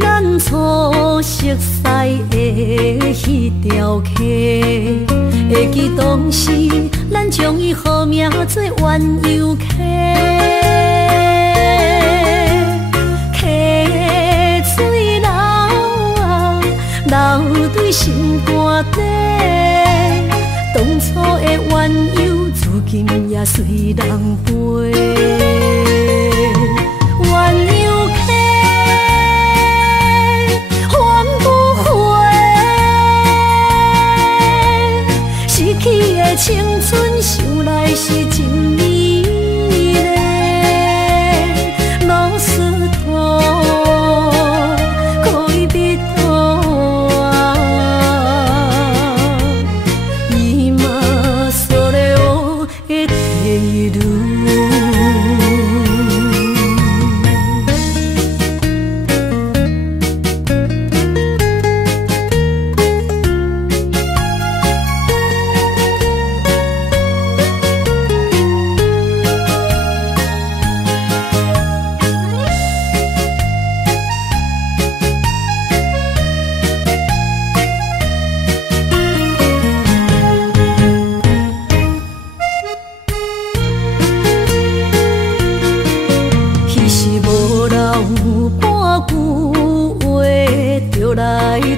咱初熟悉的迄条溪，会记当时咱将伊号名做鸳鸯溪。溪水流啊，流对心肝底。当初的鸳鸯，如今也随人飞。鸳鸯溪，翻不回，逝去的青春，想来是真美丽。老师徒，可以比途啊，伊嘛所了的地路。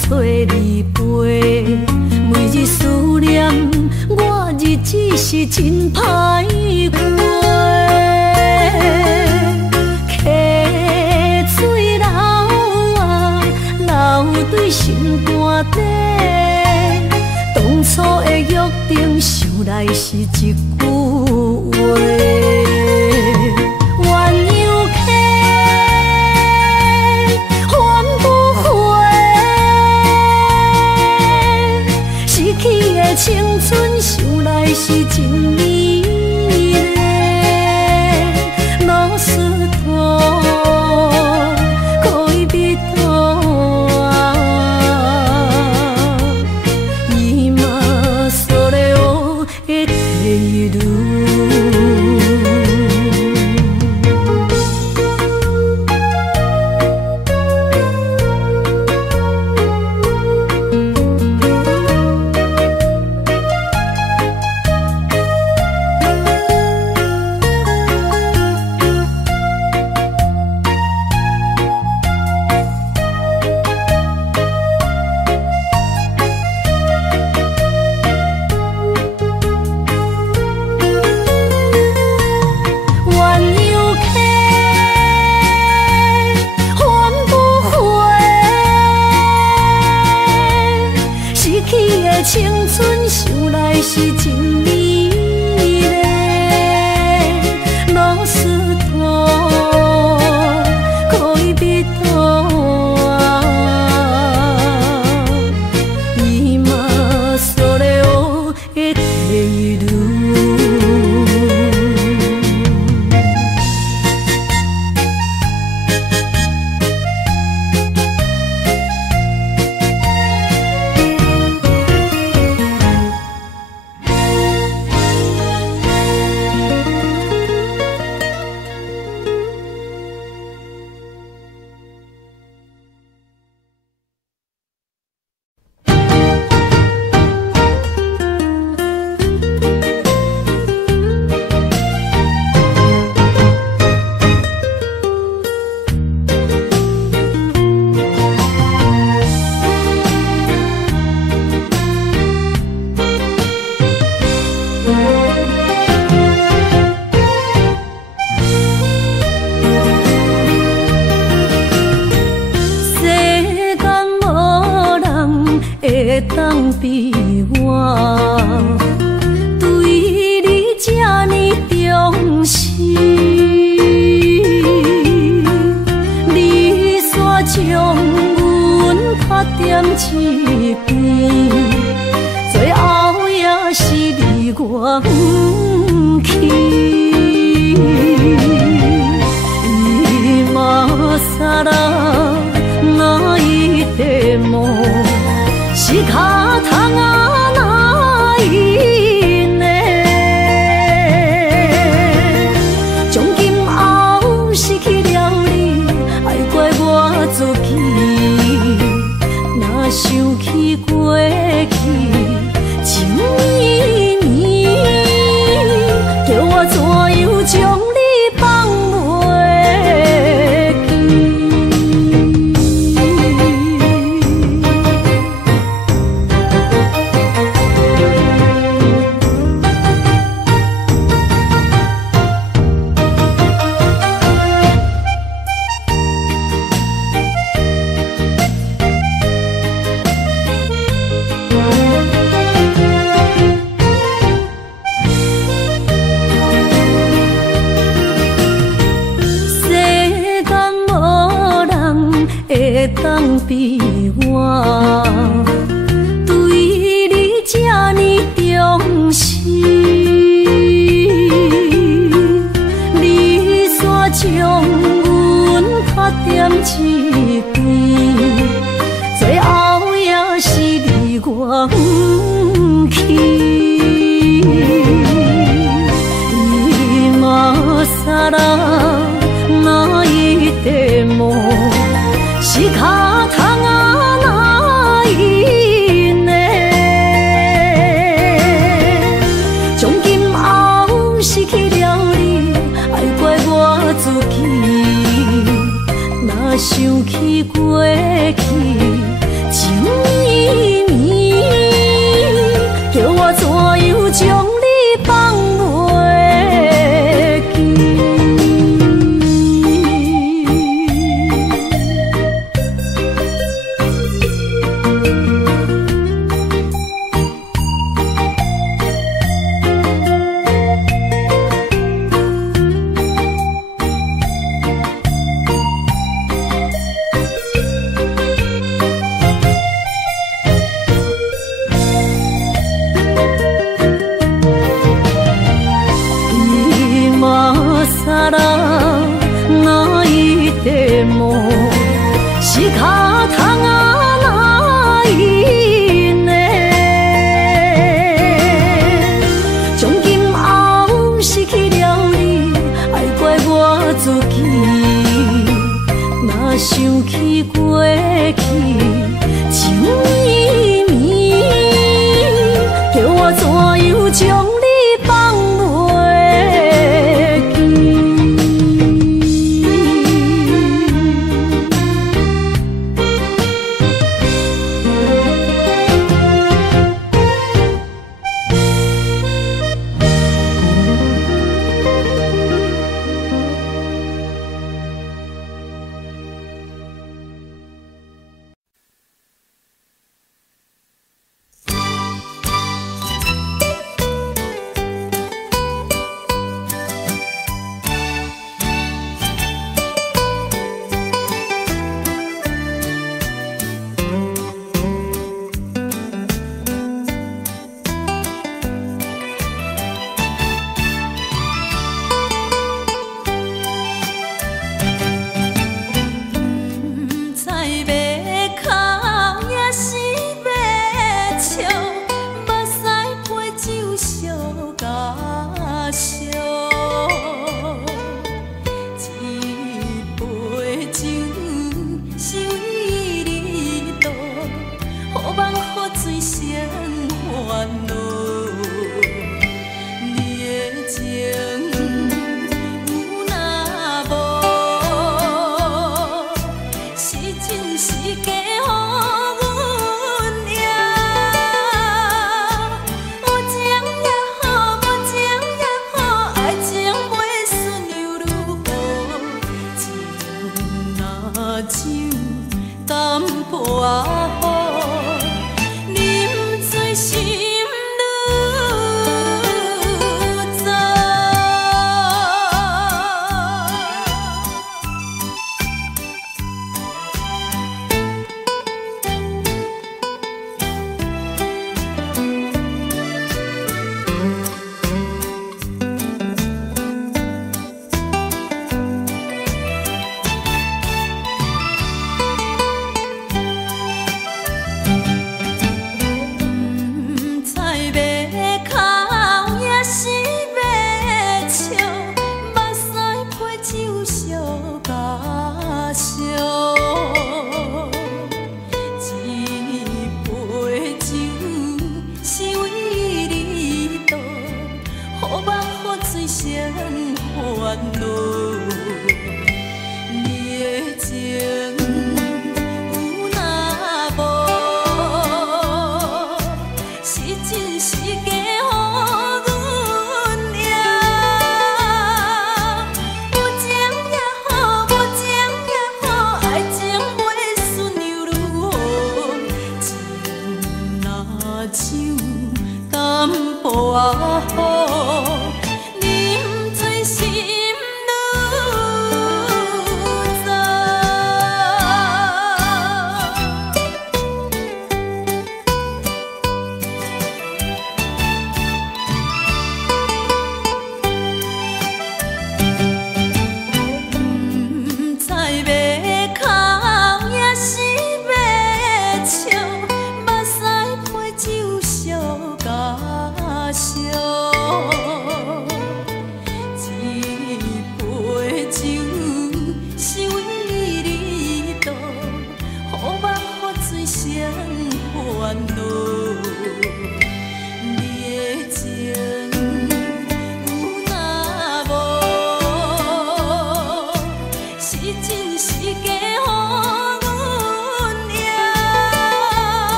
找你陪，每日思念，我日子是真歹过。溪水流啊，流对心肝底。当初的约定，想来是一句话。青春想来是真美丽，老师徒可以比途啊，伊嘛所了的地路。青春想来是真美丽，老师徒可以比途啊，伊嘛所了的地路。当比我对你这呢重视，你煞将阮拍点一边，最后也是离我不去。伊嘛撒啦那一地梦。是脚痛啊，哪伊呢？从今后失去了你，爱怪我自起过去，情绵绵，叫我怎样将你放袂记？当比我对你这呢重视，你煞将阮拍点一边，最后也是离我不去。今さら哪一点梦？是脚痛啊，哪一呢？从今后失去了你，爱怪我自己。若想起过去，情绵绵，叫我怎样将你放袂记？さら泣いても仕方がないね。从今后失去了你，爱怪我自己。若想起过去，情绵绵，叫我怎样将你放袂记？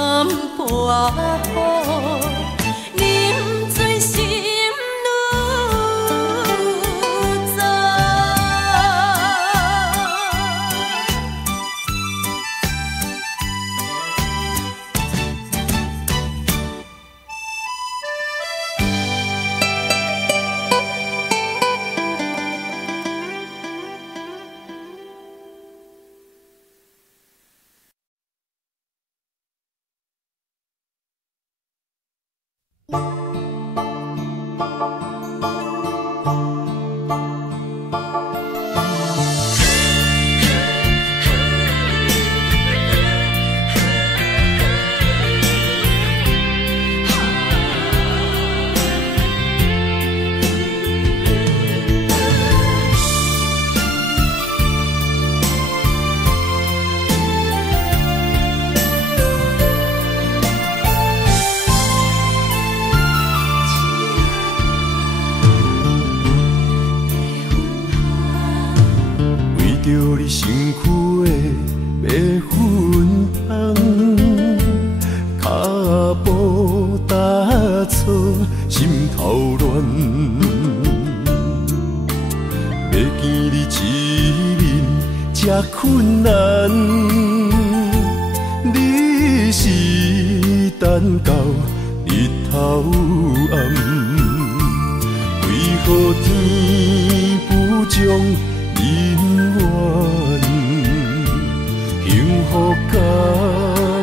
甘跋好，饮醉心愈糟。着你身躯的麦粉香，脚步踏错，心头乱。要见你一面这困难，你是等到日头暗，为何天不将？人缘，幸福甲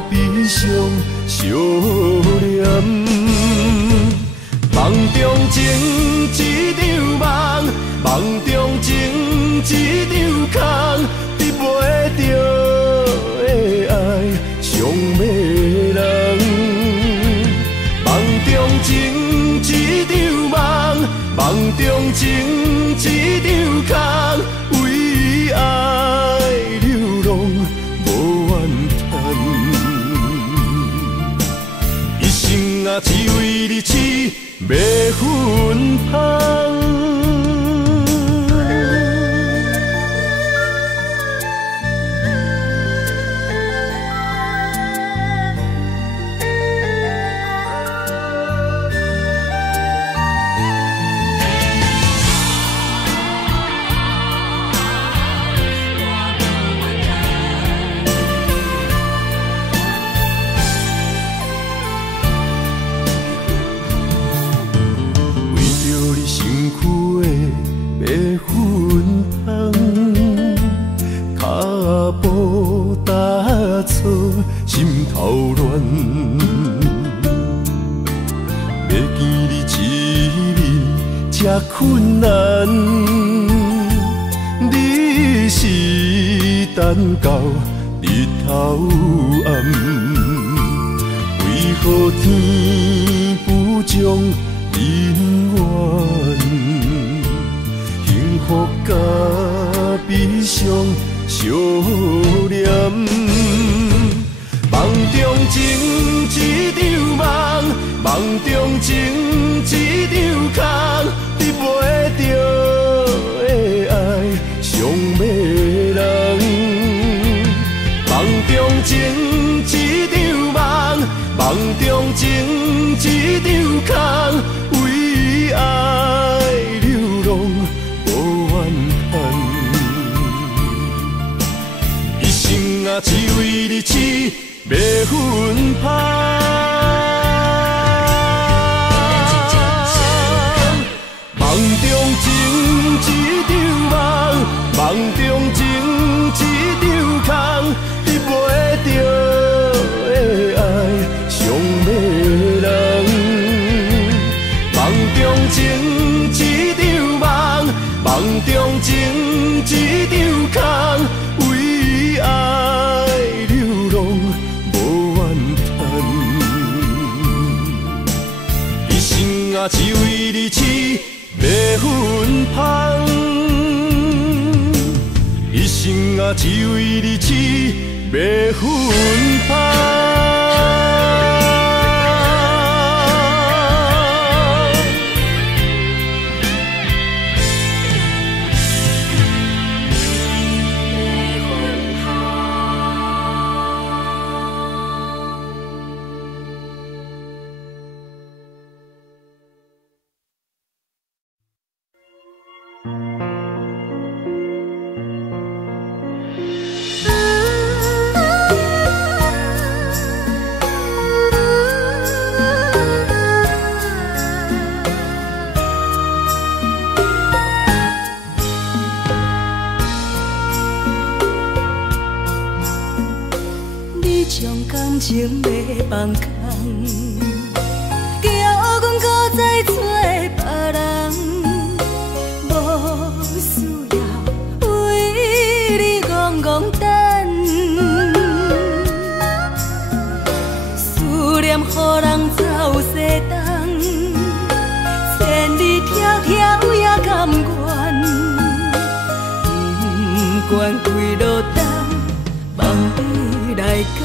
悲伤相连，梦中情一场梦，梦中情一场空，得袂着的爱上迷人。梦中情一场梦，梦中情一场空。为爱流浪无怨叹，一生啊只为你痴麦粉香。心头乱，要见你一面这困难，你是等到日头暗，为何天不将人缘，幸福甲悲伤相连？梦中情一场梦，梦中情一场空，得袂着的爱上迷人。梦中情一场梦，梦中情一场空，为爱流浪无怨叹，一生啊只为你痴。麦粉香，梦中情一场梦，梦中情一场空，得袂着的爱上迷人。梦中情一场梦，梦中情一场空，为爱流浪。只为你痴麦粉香，一生啊只为你痴麦粉香。放空，叫阮搁再找别人，无需要为你戆戆等。思念予人走西东，千里迢迢也甘愿，不管几路灯，望你来牵。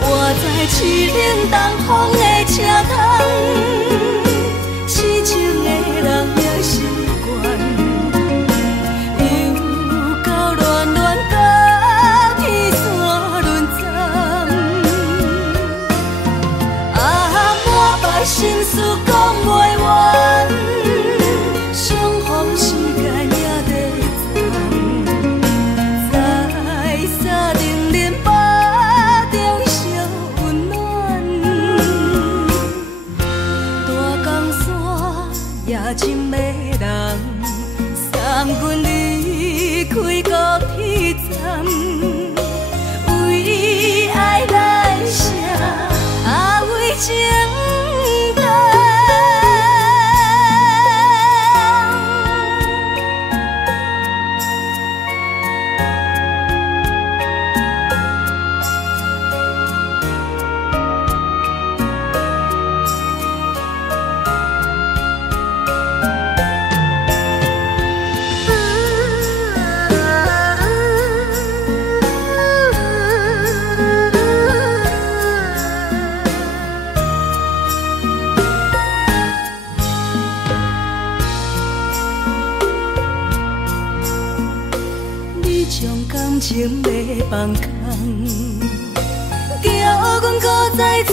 我在凄冷东风的车窗，痴情的人也习惯，又到恋恋甲天山沦陷。啊，满腹心事讲袂完，相逢时间也在站，在沙定林巴中烧温暖。大江山也真迷人，送阮离开高铁站，为爱来写，为情等。感情要放空，叫阮搁再找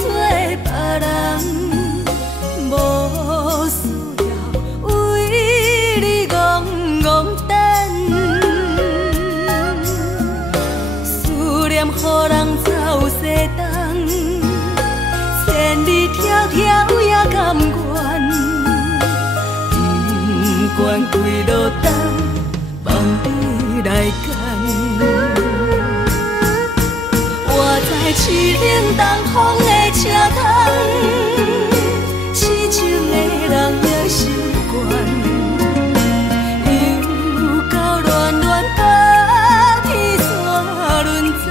别人，无需要为你戆戆等。思念予人走西东，千里迢迢也甘愿，不管几路灯，望你来牵。我在凄冷东风的车窗，痴情的人也习惯，又到恋恋甲天山沦陷。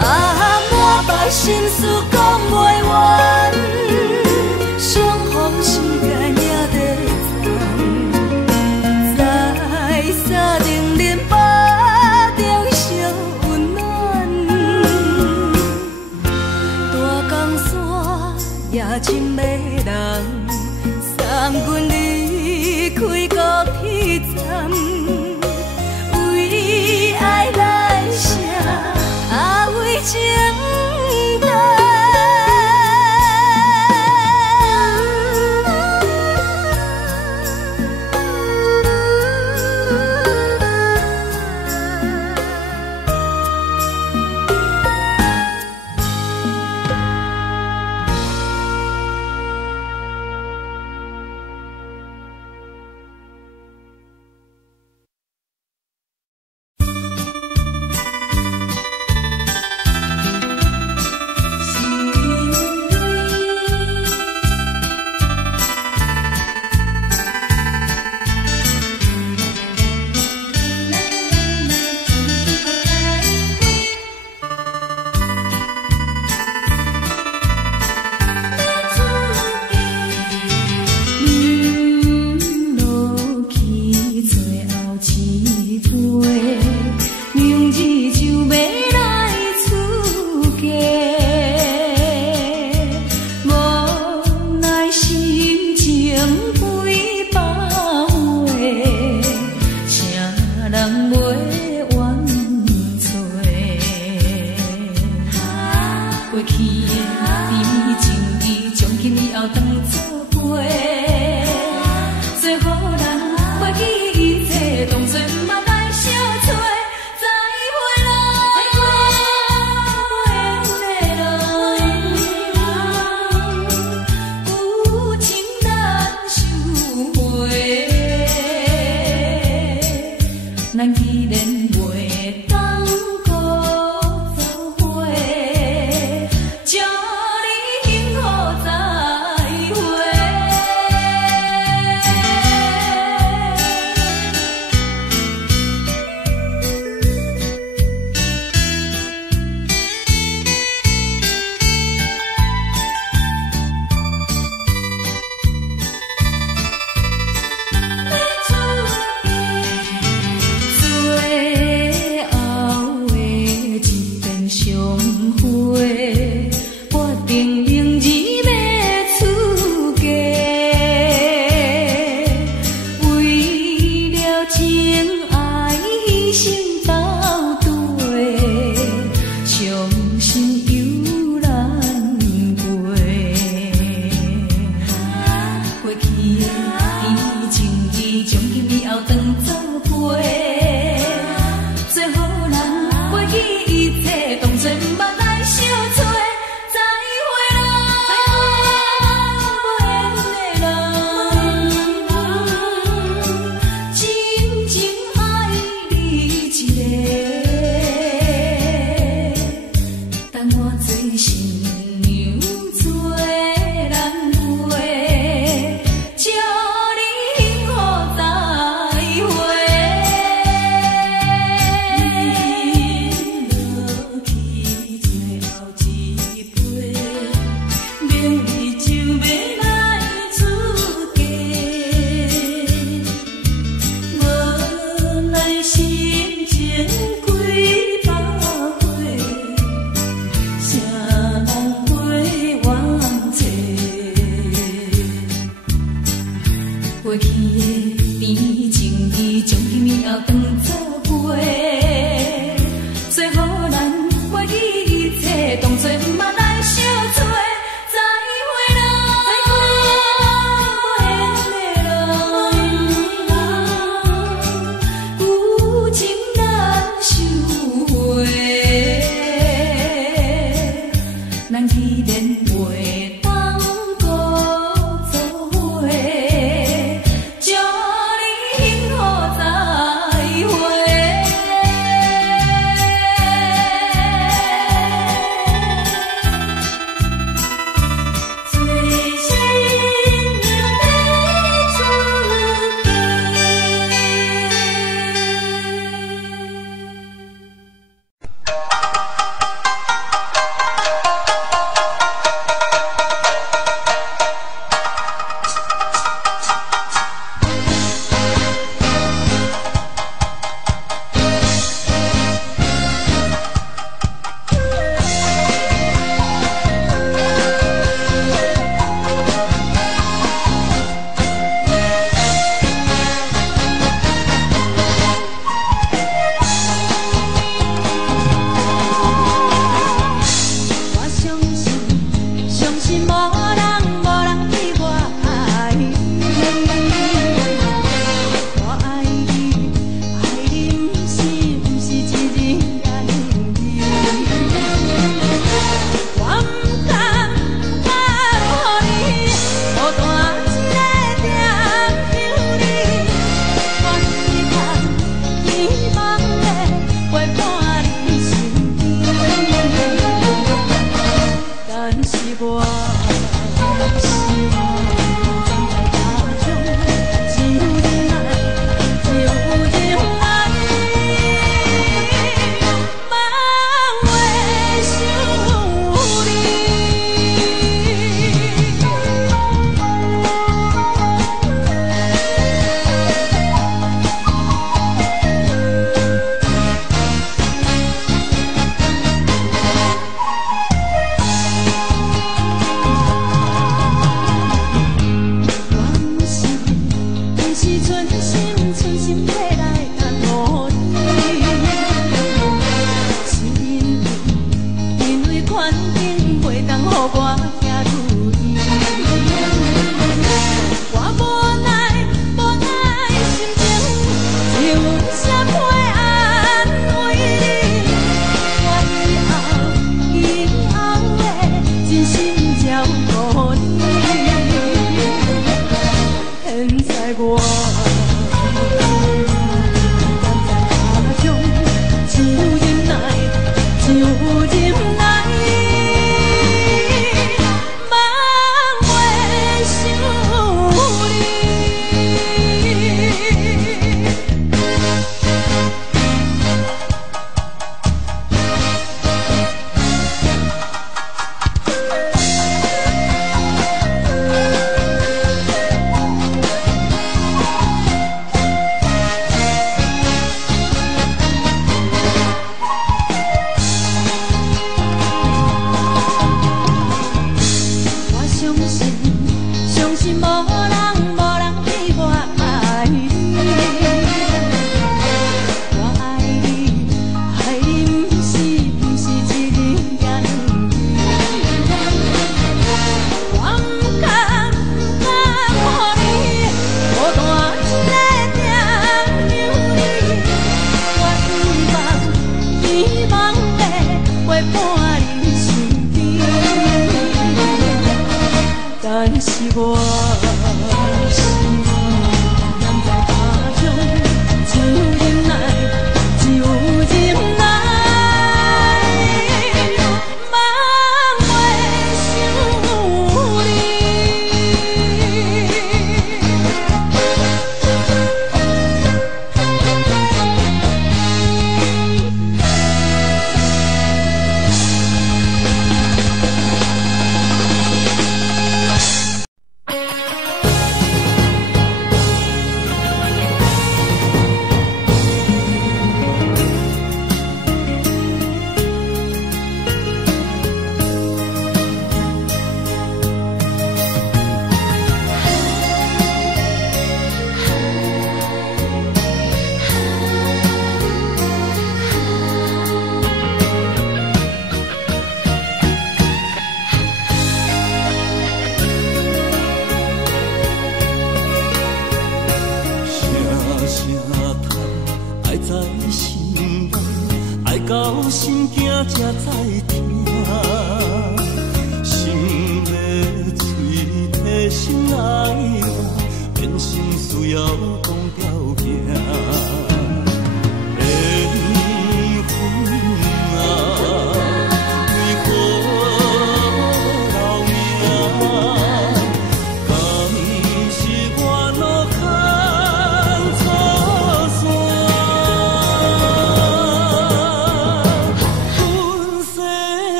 啊，满腹心事讲袂完，相逢时间也在站，在沙定林巴中烧温暖。大江山也真迷人，送阮离开高铁站，为爱来写，为情等。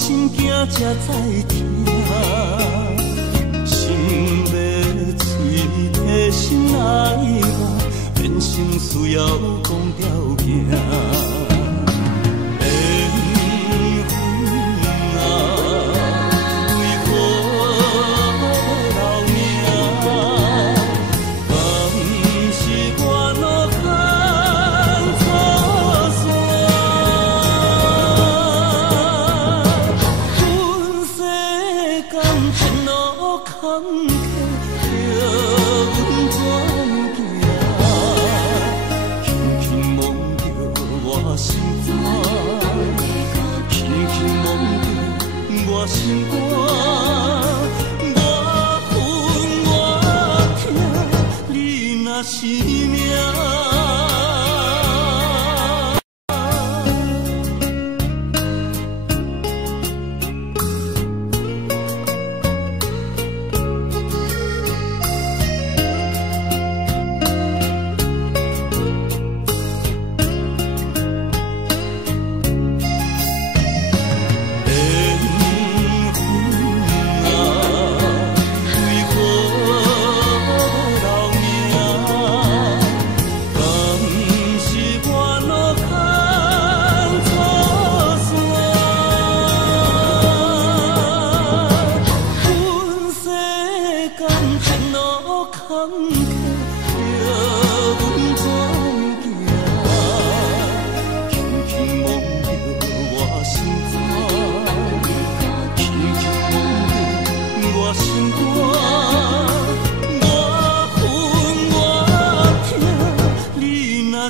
心惊才知听，心要嘴提心来话，人生需要讲条件。心肝，我恨我痛，你若是命。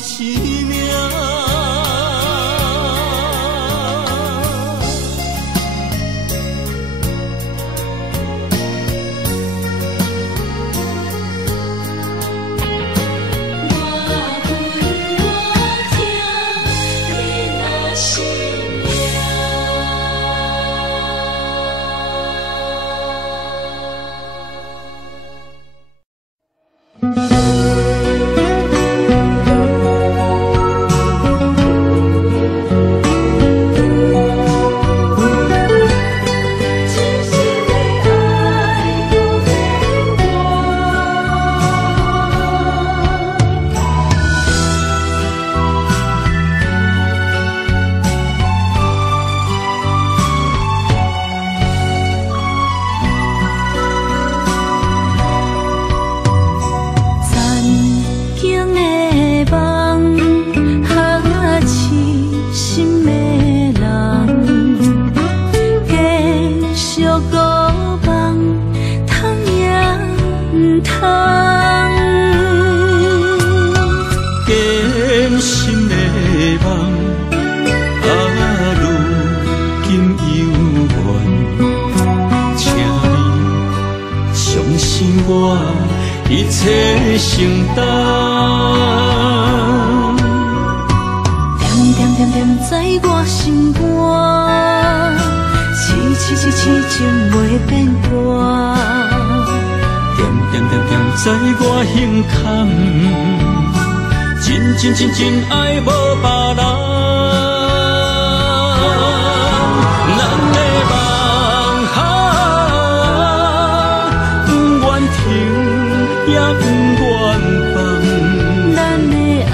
是命。一切承担，点点点点在我心肝，痴情袂变卦，点点点点在我胸坎，真爱无别人。也不愿放，咱的爱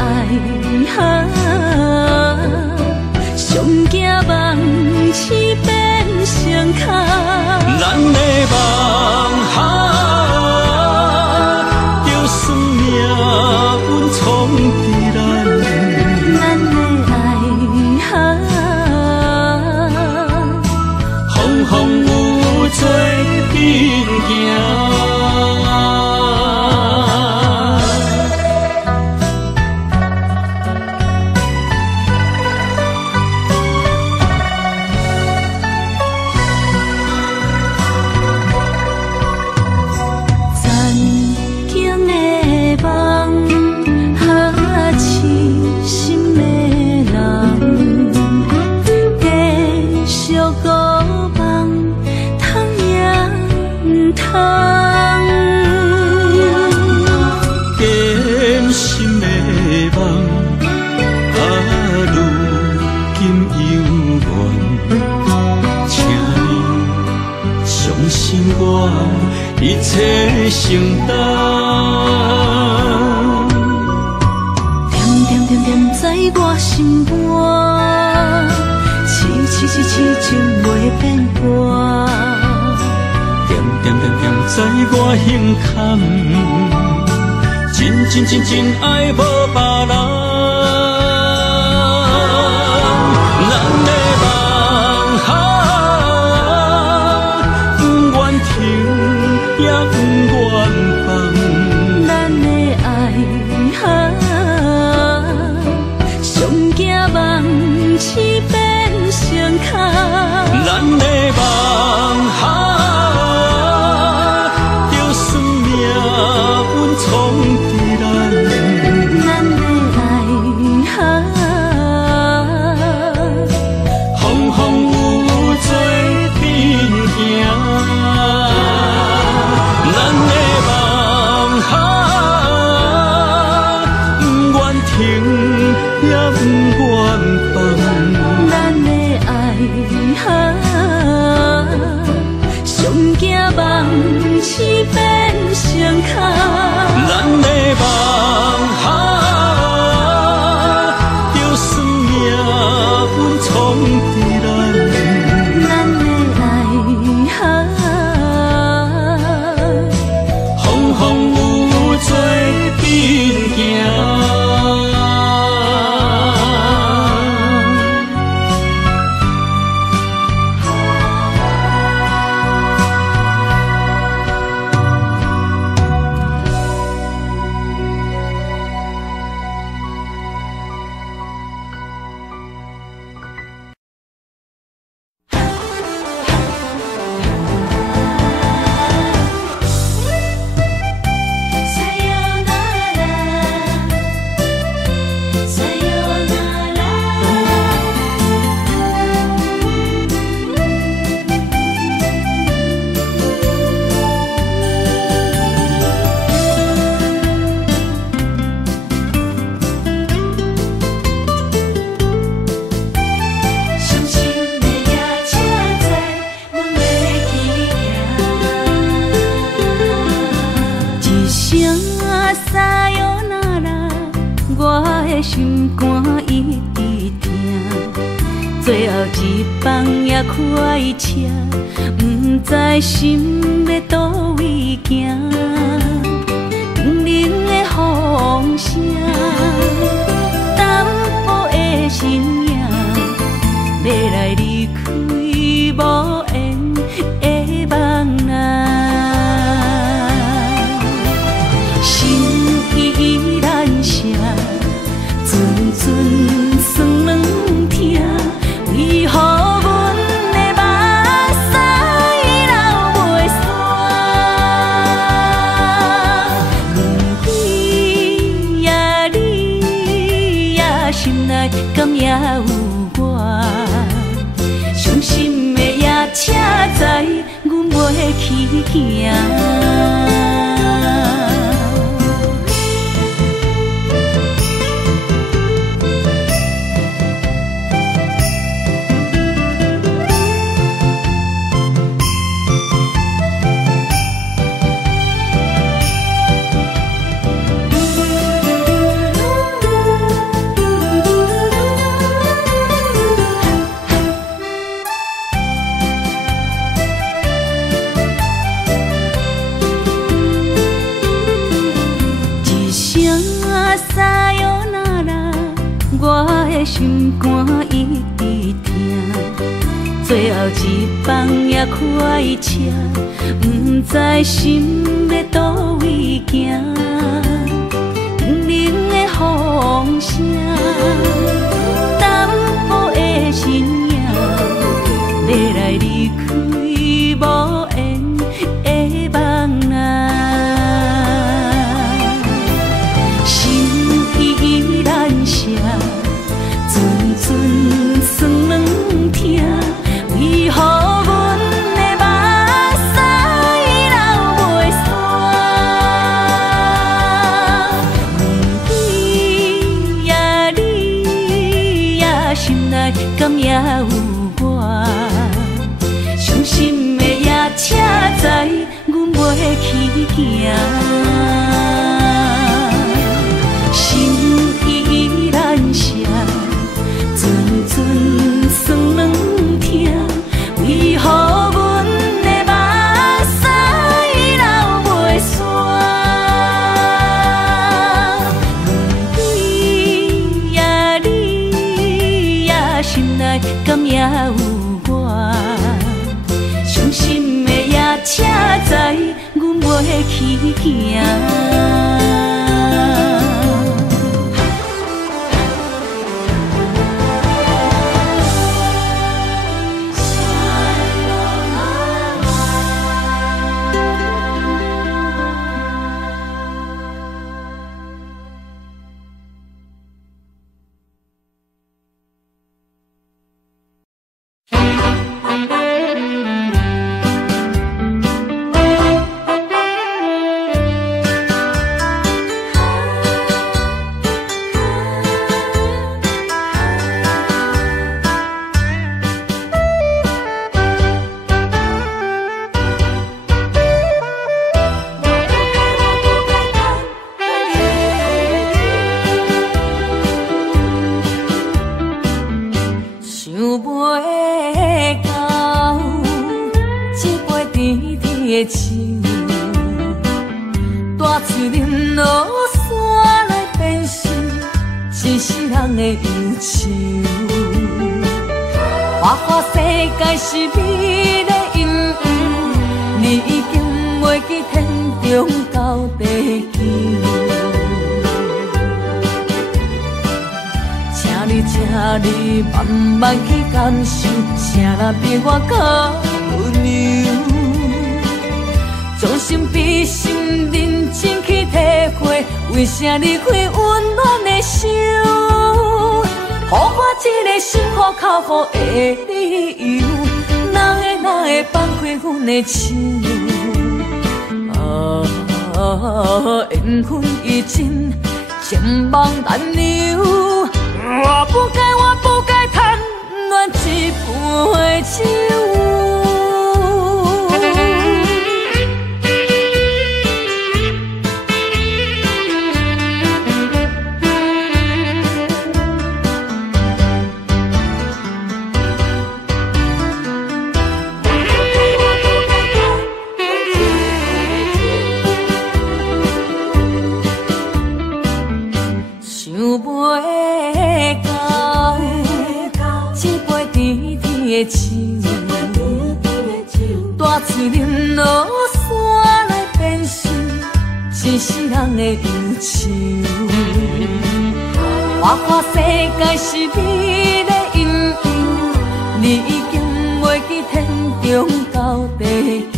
上惊梦醒变成空，咱的梦就算命运冲伫咱，咱的爱风有做阵行。点点点在我心肝，痴情袂变卦。点点点点在我胸坎，真爱无别人。咱的梦不愿停，也不愿放。咱的爱上惊梦痴变成空。咱的梦就算命运闯伫咱，咱的爱风风雨做变行。咱的梦不愿停，也不愿放。咱的爱上惊梦痴变成空。咱的梦就算命运闯伫咱，咱的爱风风雨雨做变行。心肝一直疼，最后一放也开车，不知心要倒位行。冷冷的风声，淡薄的身影，要来离开无缘的梦啊，心依然舍。阵酸软疼，为何阮的目屎流袂煞？轮回呀，你呀，心内敢也有我？伤心的夜车载，阮袂去行。心肝一直疼，最后一放也开车，不知心要倒位行。冷冷的风声，淡薄的身影，要来离开无缘的梦啊，心依然舍。阵酸软疼，为何阮的目屎流袂煞？轮回呀，你呀，心内敢也有我？伤心的夜车载，阮袂去行。行。缘分已尽，情梦难留。我不该贪恋一杯酒。大嘴啉落山来变成一世人的忧愁。我看世界是美丽阴阳，你已经袂记天中到地球。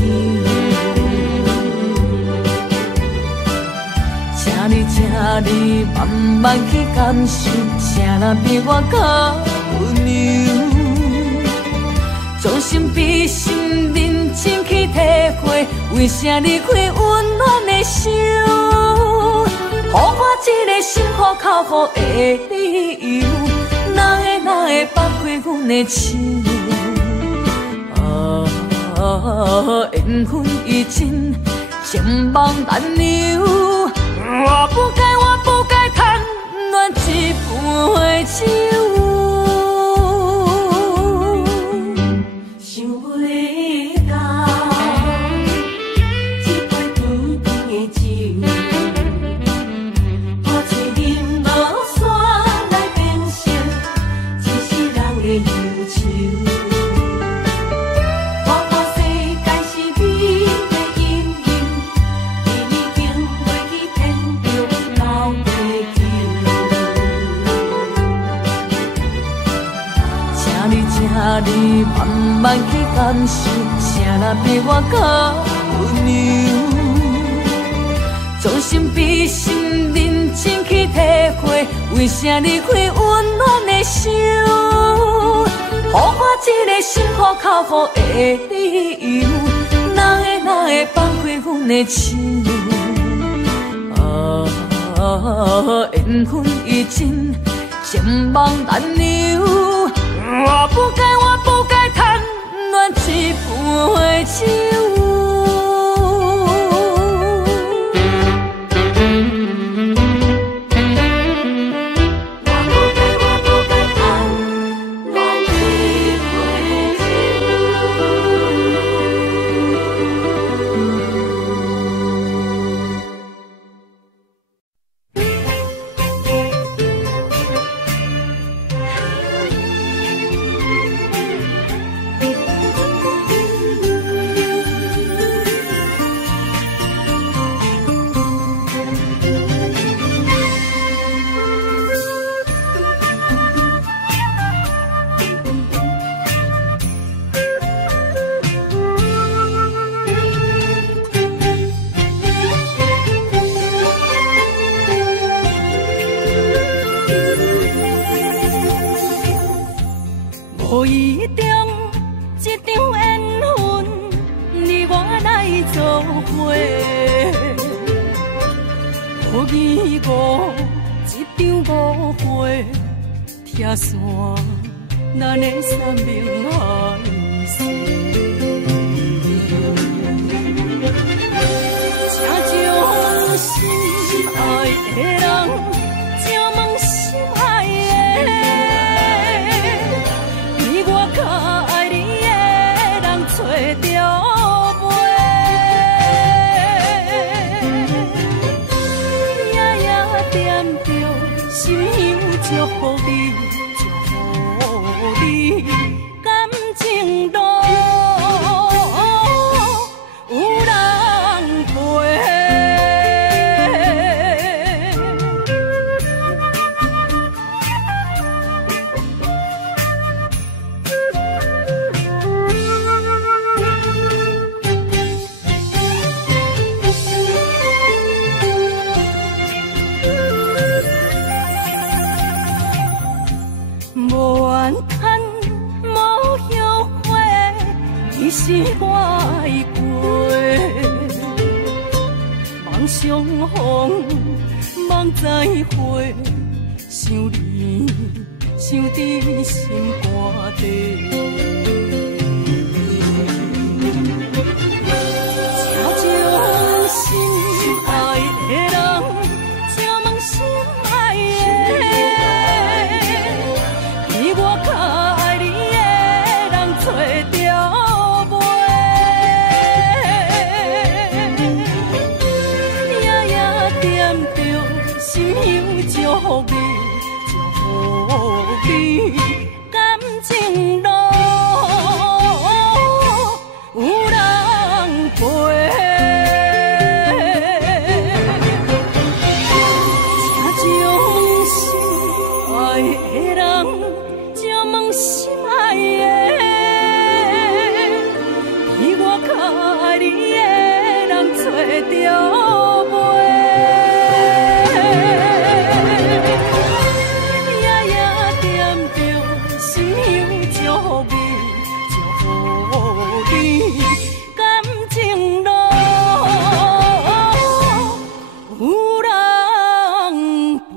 请你慢慢去感受，谁人比我较温柔？将心比心，认真去体会，为啥离开温暖的手？予我一个心苦口苦的理由，哪会放开阮的手？缘分已尽，情梦难留。我不该贪恋一杯酒。你慢慢去感受，谁人比我较温柔？将心比心，认真去体会，为啥离开温暖的手？予我一个心苦口苦的理由，哪会放开阮的手？缘分已尽，情梦难留。我不该贪恋一杯酒。无义五，一场误会，拆散咱的三明海誓。请将心爱的人，请问心爱的，比我较爱你的人找着。心香祝福你，祝福你，感情路有人陪。无怨叹，无后悔，你是我的过。梦相逢，梦再会，想你，想伫心肝底。请将心爱的人，请问心爱的。我较爱你的人找着袂，夜夜惦着心香祝福你，祝福你，感情路有人陪。请将心爱的人。心爱的，比我较爱你的人找着袂，夜夜惦着心香祝福你，祝福你，感情路有人陪。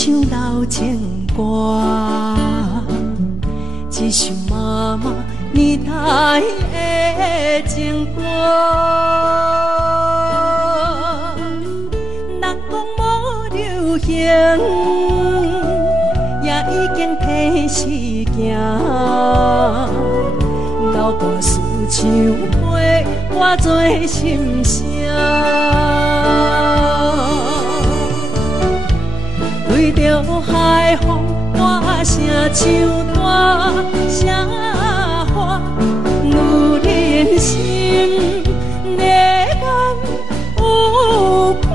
唱老情歌，一首妈妈年代的情歌。人讲无流行，也已经提示行。老歌词唱花，我做心声。对着海风大声唱大声话，女人心热感有快，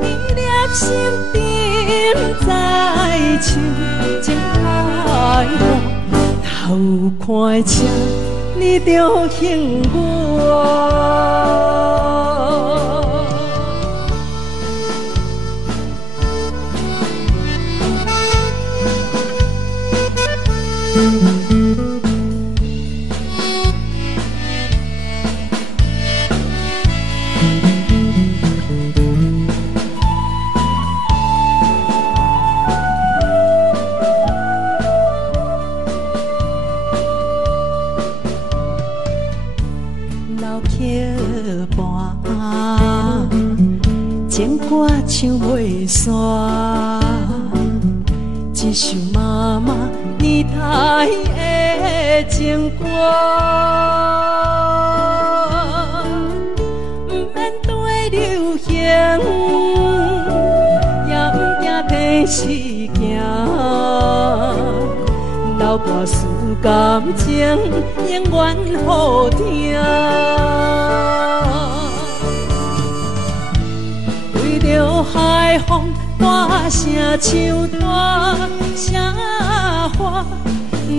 伊粒心沉在唱情开花，头看车你着幸我。情歌唱袂煞，一首妈妈年代的情歌，不免对流行，也不惊提示行，老歌词感情永远好听。着海风大声唱大声话，女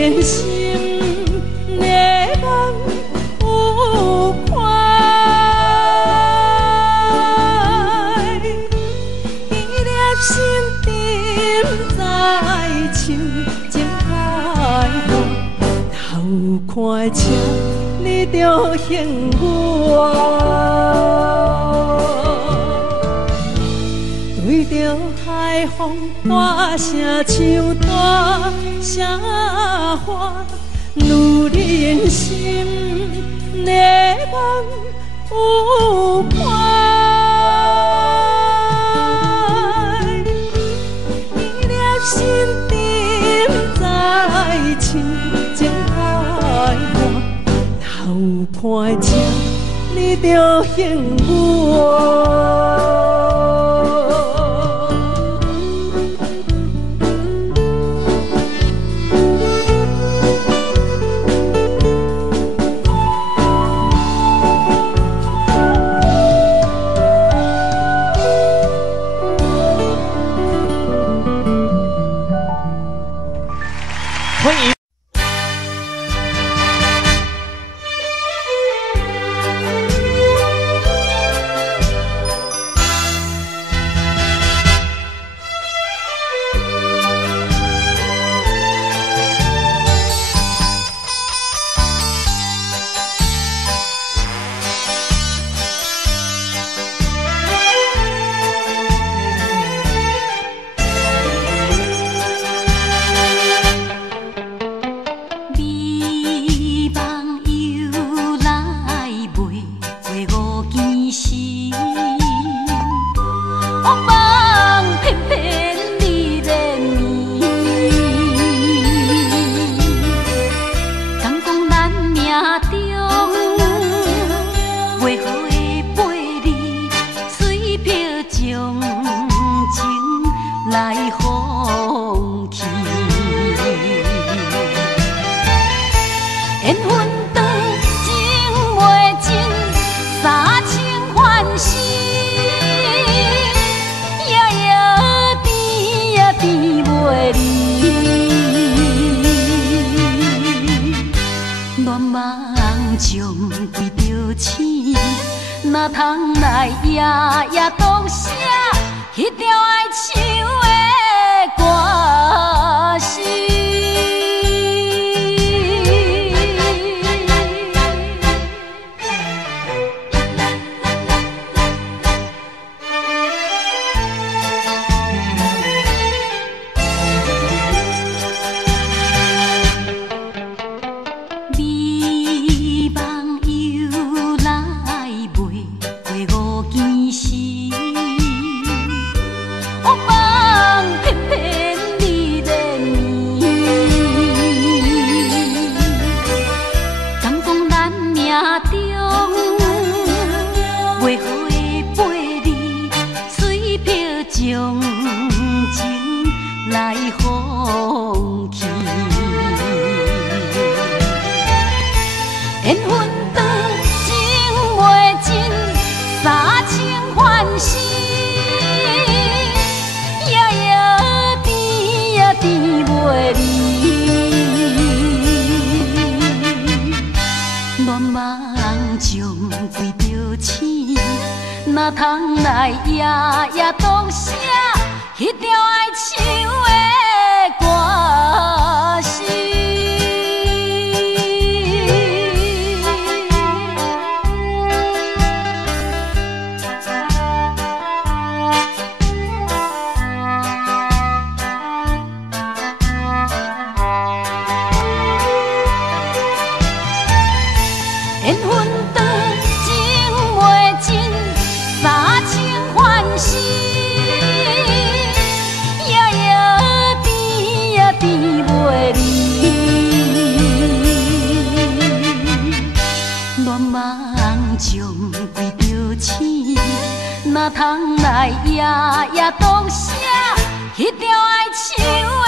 人心热感有快，伊粒心沉在唱情开花，头看车你着幸我。对着海风大声唱大声话，女人心热感有快，伊粒心沉在唱情开花，头看车你着幸我。欢迎。哪通来夜夜读写迄条爱唱的歌词？为着醒，哪通来夜夜独写迄条爱唱的歌词。缘分长情袂尽，三情换死，夜夜甜也甜袂离。恋梦中为着醒，哪通来夜夜独写迄条爱唱的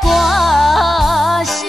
歌词。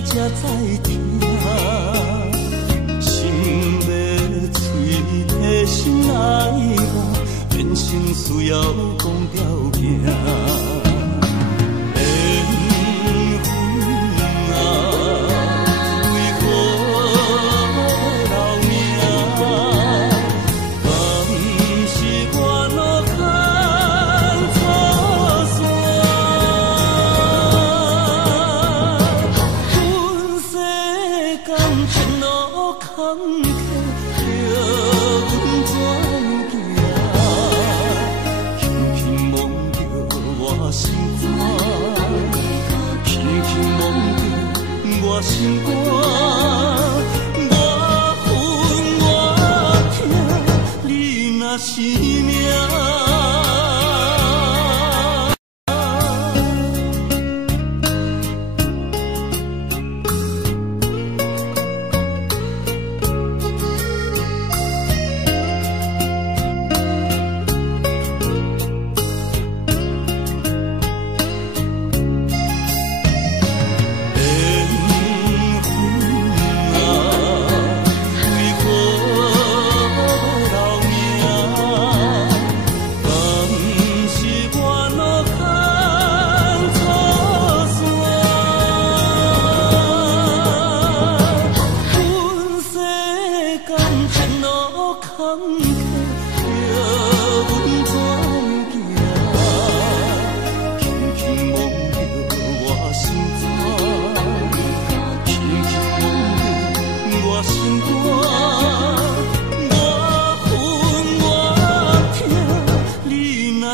才知听，心要碎的心来话，变成需要讲条件。心肝，我恨我痛，你若是命。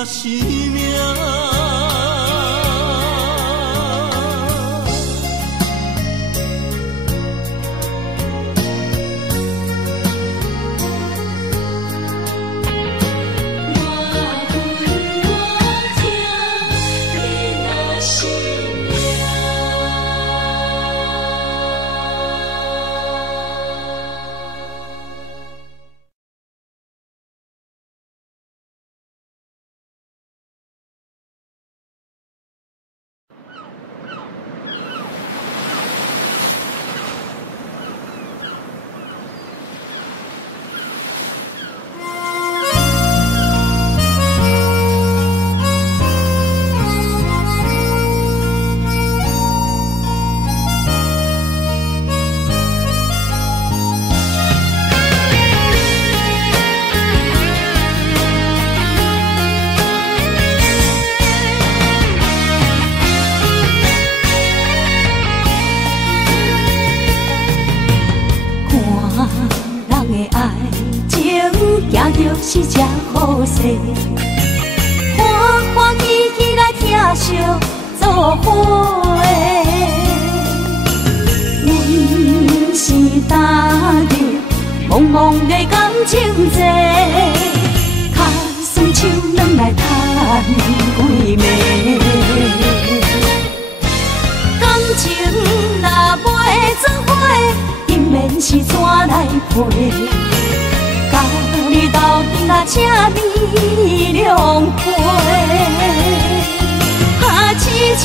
也是命。是只好势，欢欢喜喜来疼惜做伙的。阮是踏入茫茫的感情债，脚酸手软来叹几暝。感情若袂做伙，因免是怎来陪？甲你斗阵啊，请你谅解。痴情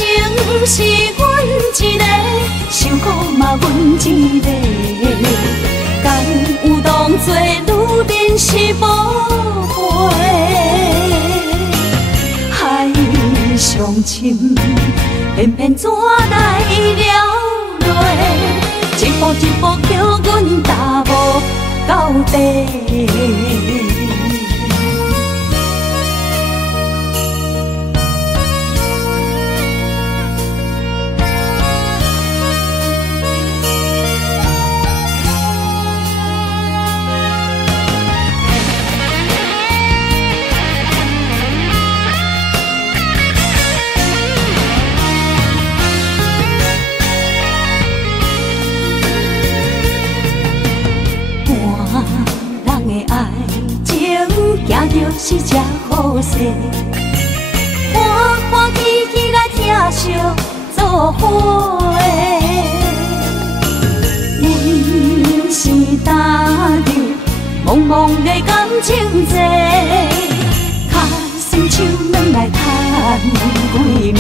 是阮一个，受苦嘛阮一个。敢有当作女人是无陪？海上深，偏偏怎来了落？一步一步叫阮踏无到底。行着是只好势，欢欢喜喜来疼惜做伙的。阮是踏入茫茫的感情债，脚酸手软来叹几暝。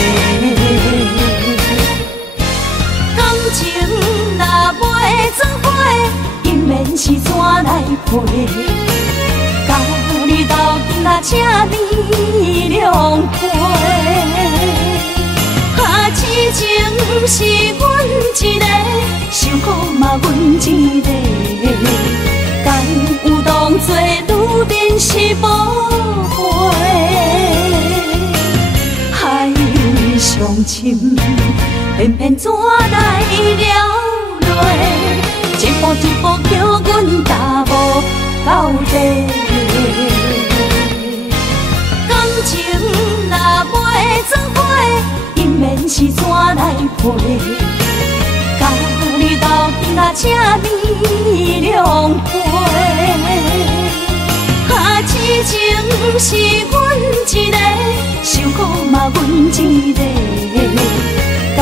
感情若袂做伙，因免是怎来陪？甲你斗阵啊，请你谅解。痴情是阮一个，受苦嘛阮一个。敢有当作女人是无陪？海上深，偏偏怎来了落？一步一步叫阮踏无到底。感情若袂做伙，因免是怎来陪？甲你斗阵啊，请你谅解。痴情是阮一个，受苦嘛阮一个。敢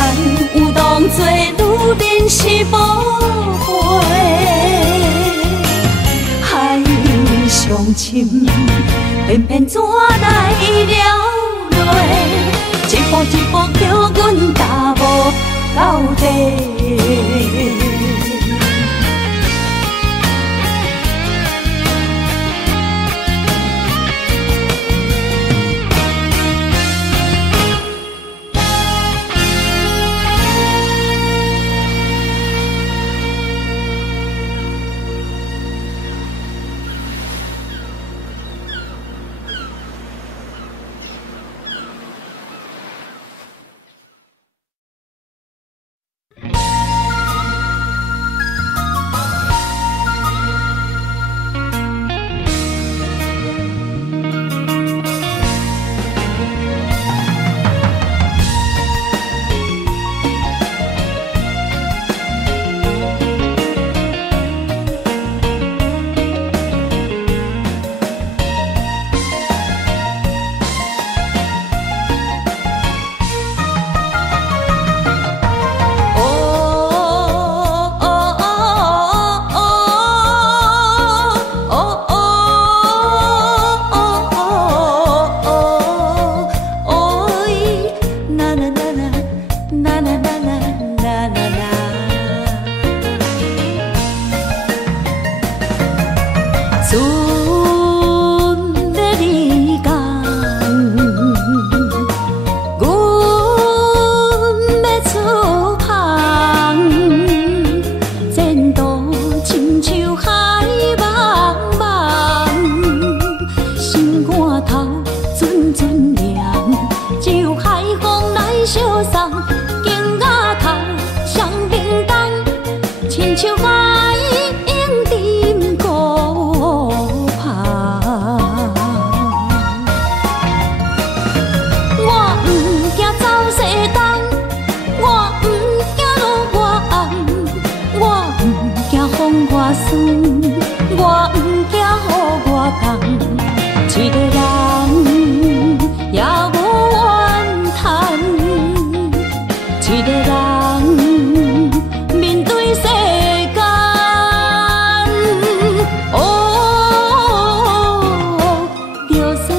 有当作女人是无陪？海上深，偏偏怎来了落？一步一步叫阮踏无到底。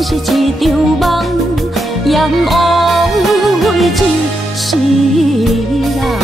算是一场梦，阎王为一世人。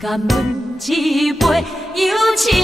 甘阮一杯，犹情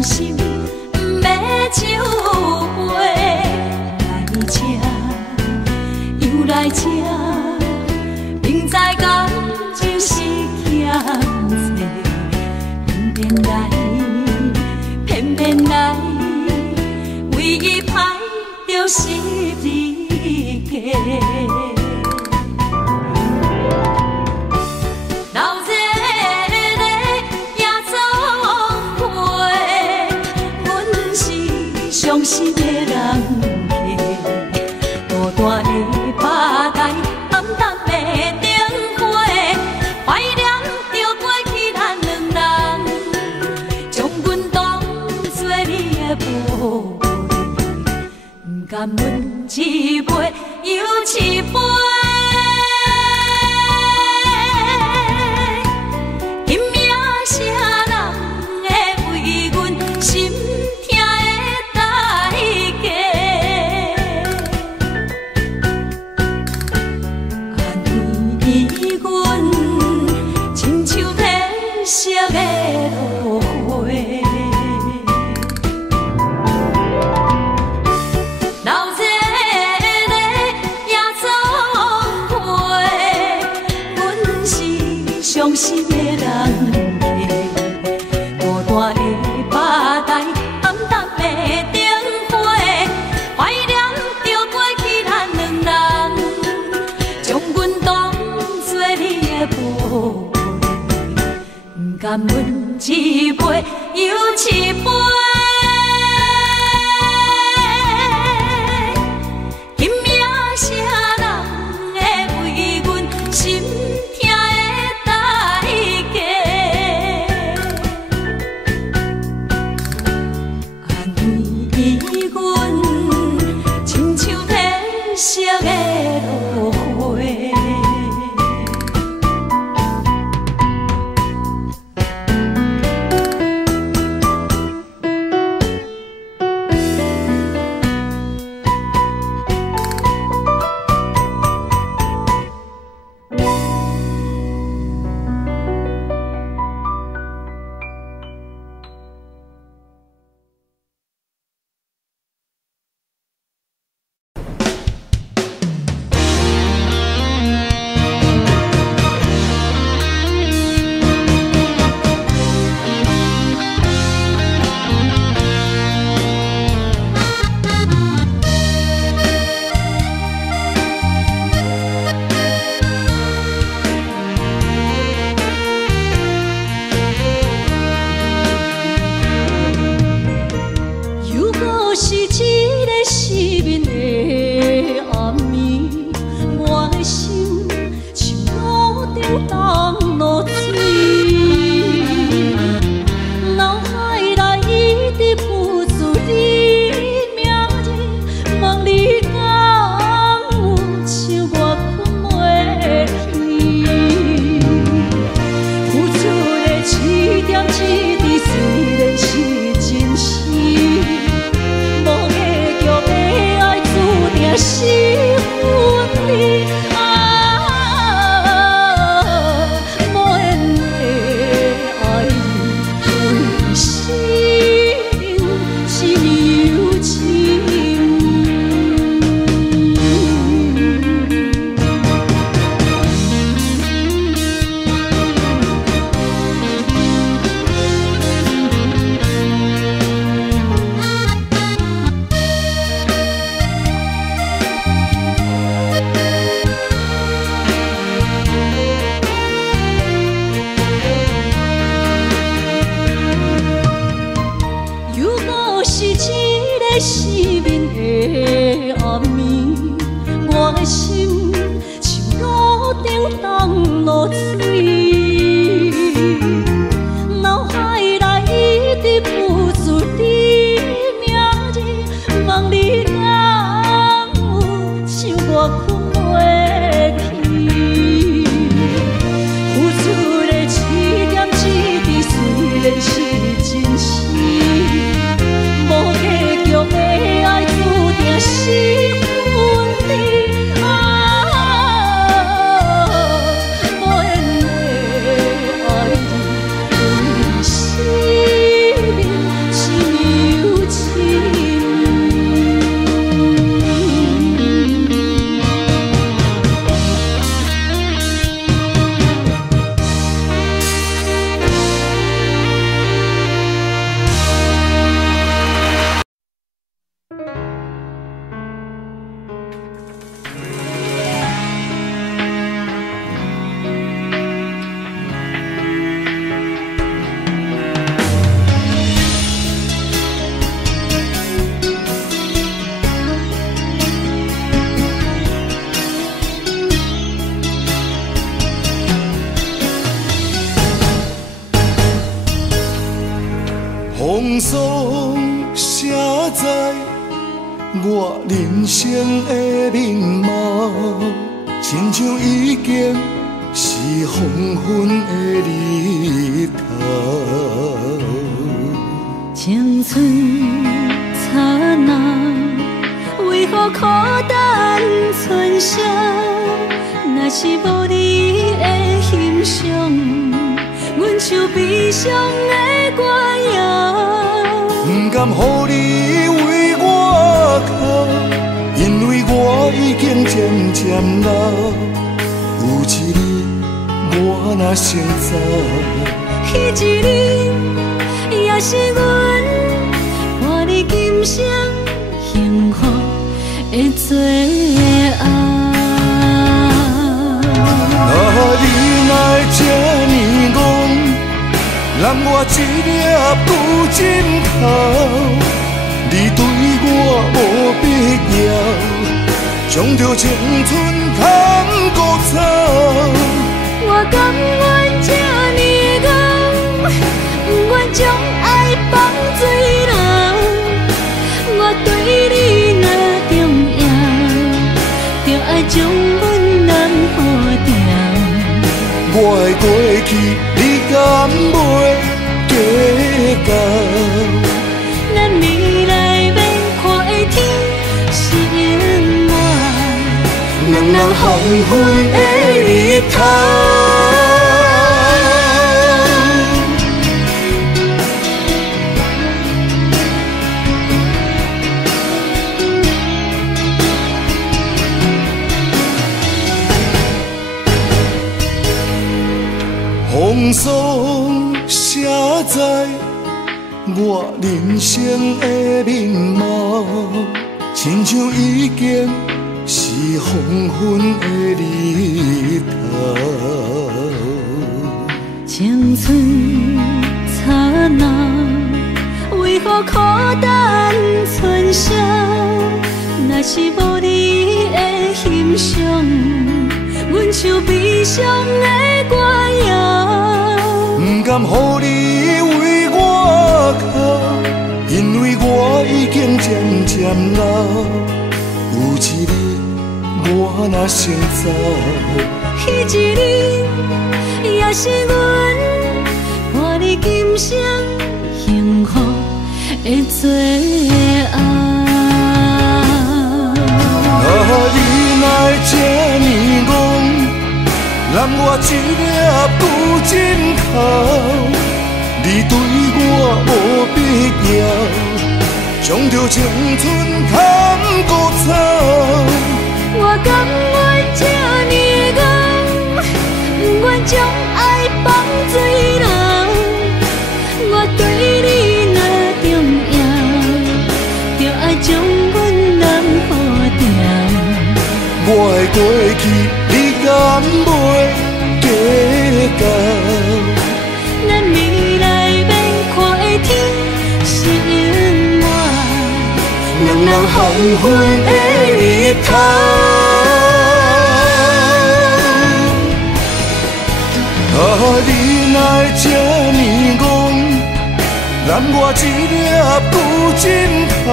伤心，不要酒杯来吃，又来吃，明知感情是欠债，偏偏来，唯一歹就是你家。伤心的人客，孤单的吧台，暗淡的灯花，怀念着过去咱两人，将阮当作你的宝贝，不甘阮一杯又一杯。伤心的人客，孤单的吧台，暗淡的灯花，怀念着过去咱两人，将阮当作你的宝贝，不甘阮一杯又一杯。风霜写在我人生的面貌，亲像已经是黄昏的日头。青春刹那，为何孤单存剩？若是无你的欣赏，阮像悲伤的歌谣。不甘予你为我哭，因为我已经渐渐老。有一日我若先走，彼一日也是阮伴你今生幸福的最后。你若会这呢戆，揽我一粒不枕头，你对我无必要，将着青春通孤草。我甘愿这呢戆，不愿将爱放水流。我对你若重要，就爱将阮人付掉。我的过去，你敢袂计较？咱未来免看的天是永远，两人黄昏的日头。风霜写在我人生的面貌，亲像已经是黄昏的日头。青春刹那，为何孤单存剩？若是无你的欣赏，阮像悲伤的歌谣。不甘予你为我哭，因为我已经渐渐老。有一日我若先走，彼一日也是阮伴你今生幸福的最后。你若会这呢戆，揽我一粒不枕头，你对我无必要，将着青春通孤草。我甘愿这呢戆，不愿将爱放水流。我对你若重要，就爱将阮人付掉。我的过去，你敢袂计较？咱未来免看的天是永远，两人黄昏的日头。你若会这呢戆，揽我一粒不枕头，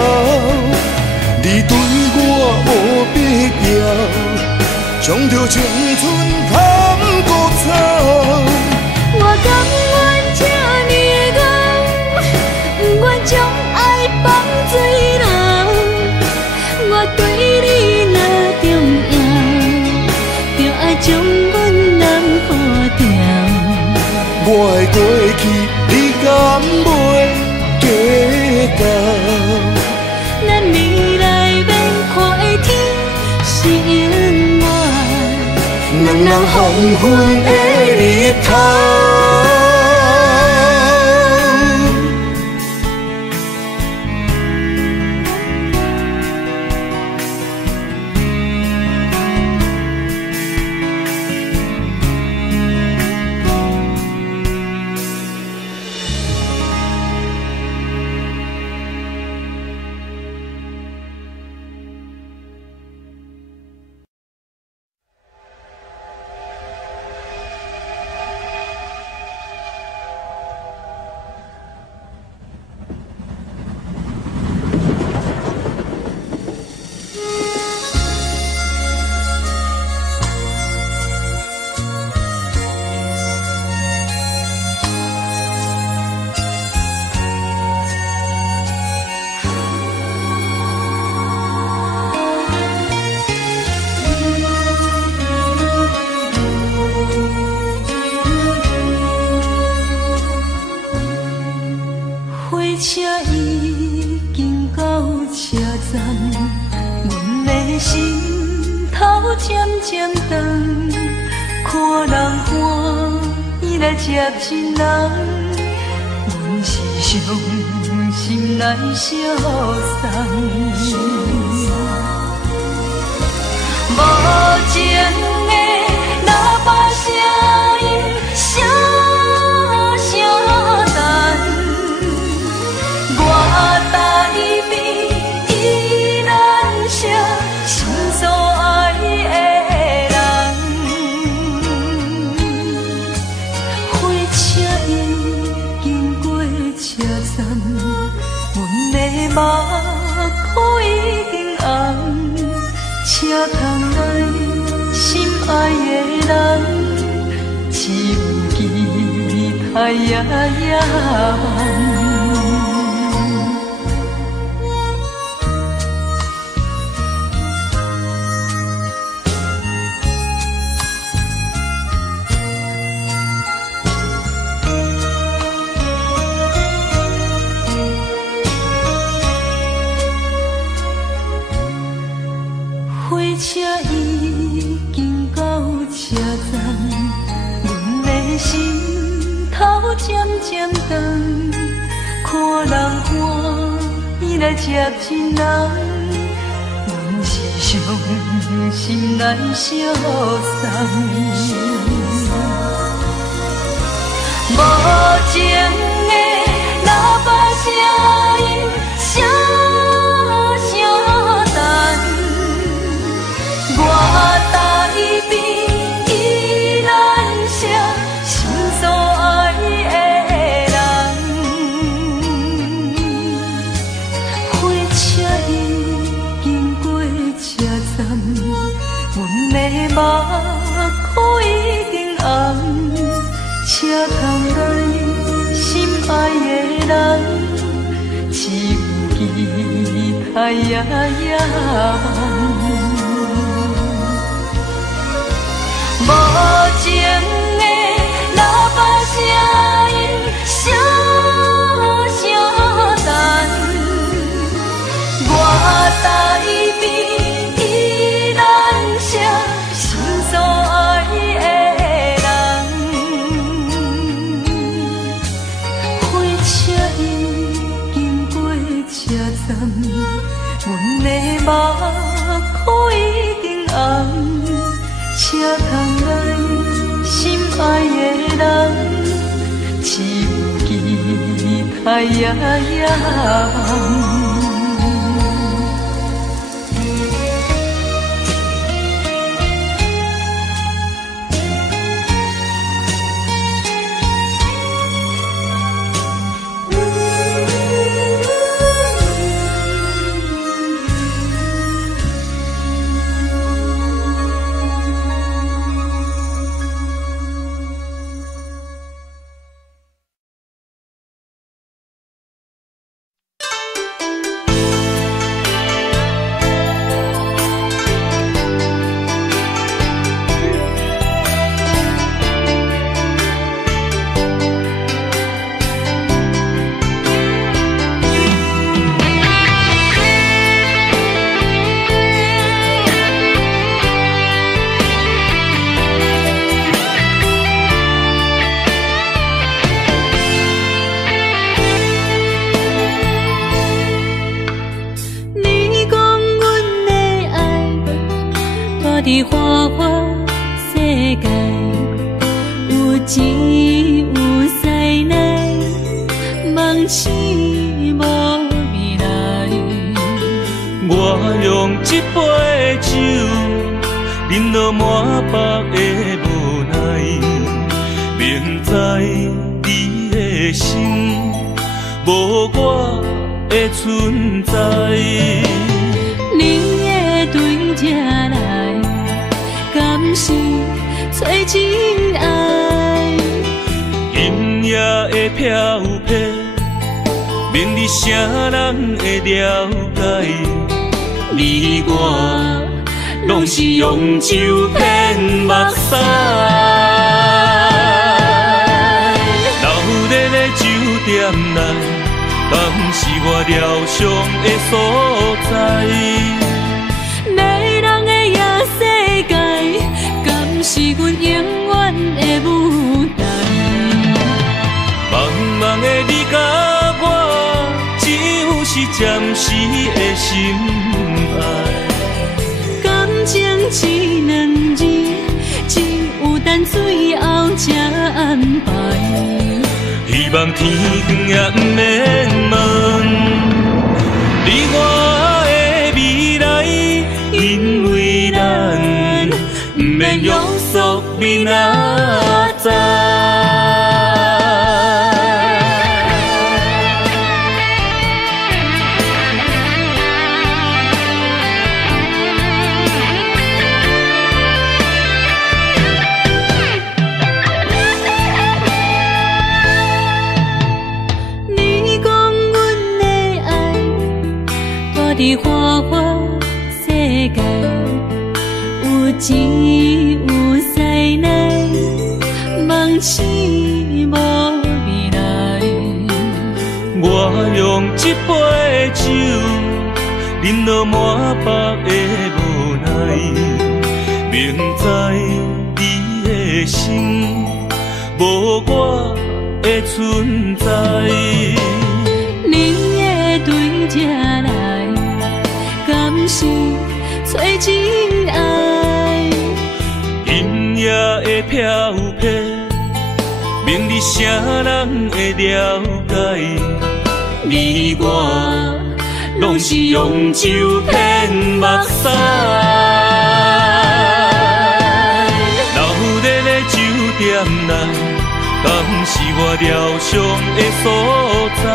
你对我无必要，将着青春通孤草。我甘愿这呢戆，不愿将爱放水流。我对你若重要，就爱将阮人付掉。我的过去，你敢袂计较？咱未来免看的天是永远，两人黄昏的日头。车已经到车站，阮的心头渐渐长，看人欢喜来接亲人，阮是伤心来相送。无情的喇叭声音，声声淡。我台边依然写心所爱的人，火车已经过车站，阮的目眶已经红，车窗内心爱的人，只有期待夜夜梦。火车已经到车站，阮的心头渐渐长，看人欢喜来接亲人，阮是伤心来相送。无情的喇叭声音，声声淡。我台边依然写心所爱的人，火车已经过车站，阮的目眶已经红，车窗内心爱的人，只有期待夜夜梦。无情的喇叭声音，声声淡。我台边依然写心所爱的人，火车已经过车站，阮的目眶已经红。车窗内心爱的人，只有期待夜夜梦。伫花花世界，有钱有势来，梦醒无未来。我用一杯酒，饮落满腹的无奈，明知你的心无我的存在。你的对这来，敢是找真爱？今夜的飘撇，明日谁人会了解？你我拢是用酒骗目屎，流热的酒店内，敢是我疗伤的所在？迷人的夜世界，敢是阮永远的舞台？茫茫的你甲我，只有是暂时的心爱。感情一两字，只有等最后才安排。希望天光也不免问，你我的未来，因为咱不免约束明仔载。伫花花世界，有钱有势来，梦醒无未来。我用一杯酒，饮落满腹的无奈，明知你的心无我的存在。你的对这来，敢是找真爱？音乐的飘飘，明日啥人会了解？你我拢是用酒骗目屎，留在咧酒店内，敢是我疗伤的所在？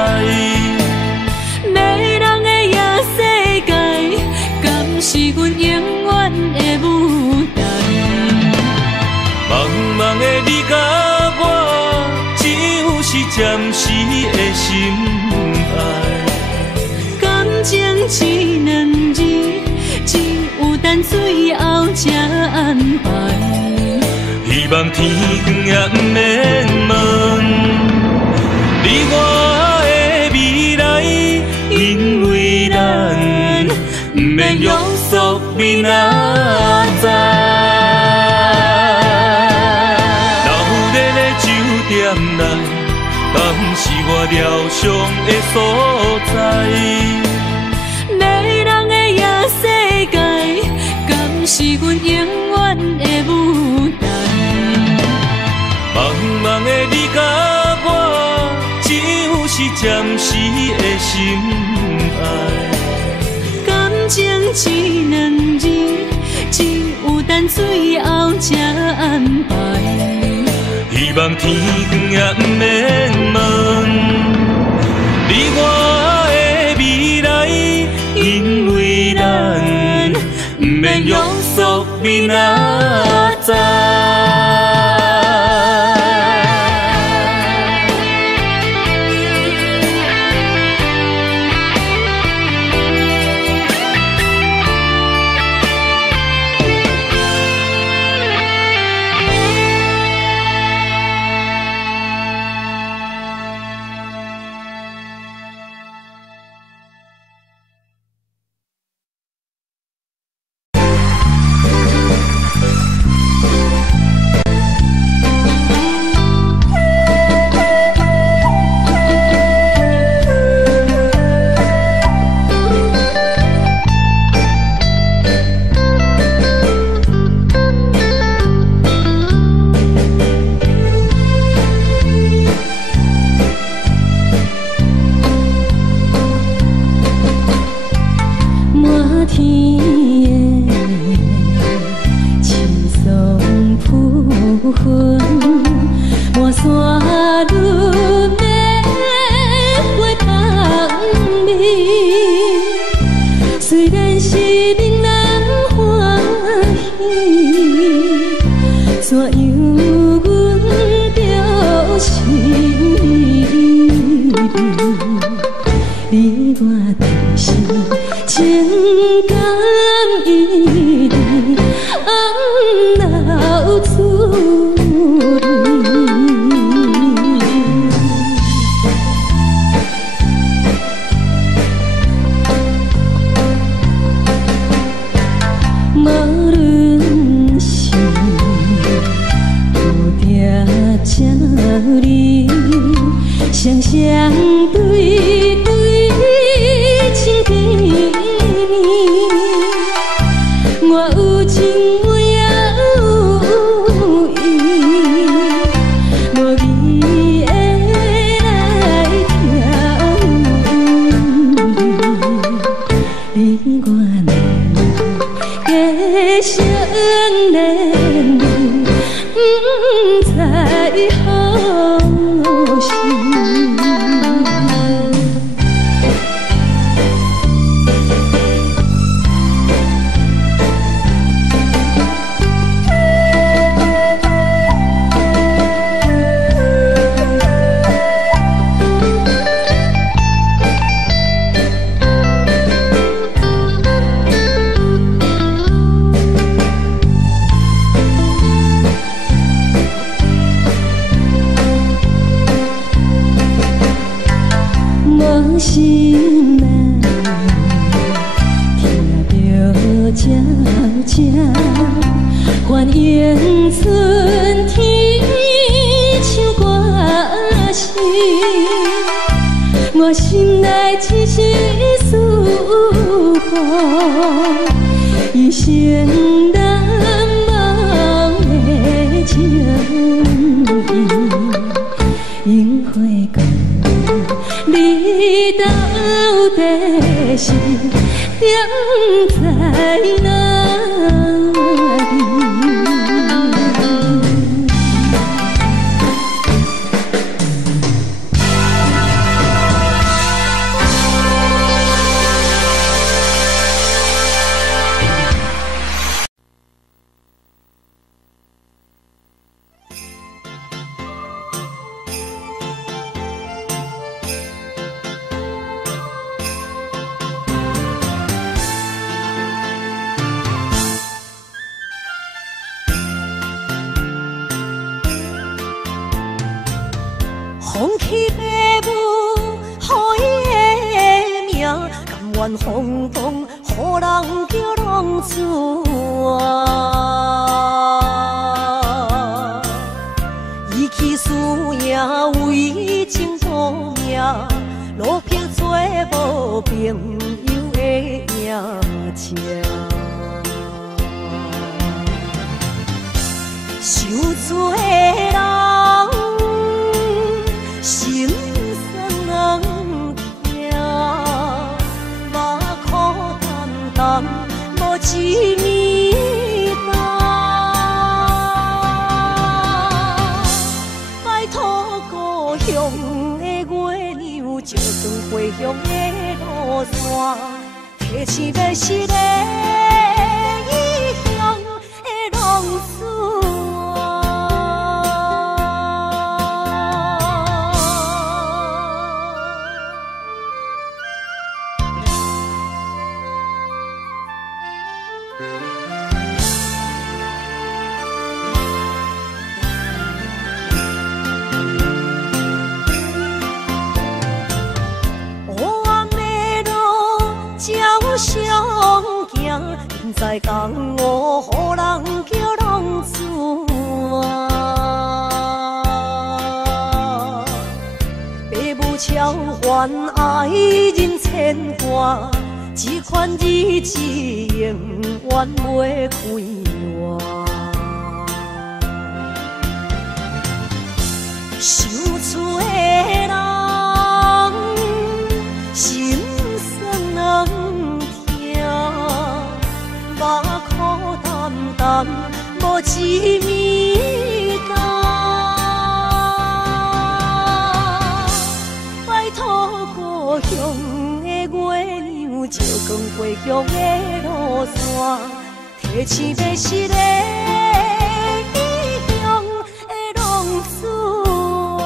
迷人的夜世界，敢是阮永远的舞台？茫茫的你甲我，只有是暂时的心爱。感情一两字，只有等最后才安排。希望天光也不免问，你我的未来，因为咱不免约束明仔载。留在咧酒店内，敢是我疗伤的所在？迷人的夜世界，敢是阮永远的舞台？茫茫的你甲我，只有是暂时的心爱。感情一两字，只有等最后才安排。希望天光也不免问，你我的未来，因为咱不免约束明仔载。对对情甜蜜，我有情我也有意，我美的来听，你我两个相恋，不知何时。无心难，听着悄悄，欢迎春天唱歌声，我心内只是思念，一生难忘的情谊，樱花讲。你到底是踮在哪里？放弃父母，予伊的名，甘愿风光，予人叫浪子啊！伊去输赢为情赌命，路撇做无朋友的影情。受罪的人。心酸人听，目眶淡淡，无一面红。拜托故乡的月亮，照光回乡的路线，提醒要是个异乡的浪子。相行，现在江湖，予人叫浪子啊！父母超还爱人牵挂，这款日子永远袂开换。受厝的人，心酸人。目眶淡淡，无一面红。拜托故乡的月亮，照光回乡的路线，提醒要是个异乡的浪子啊！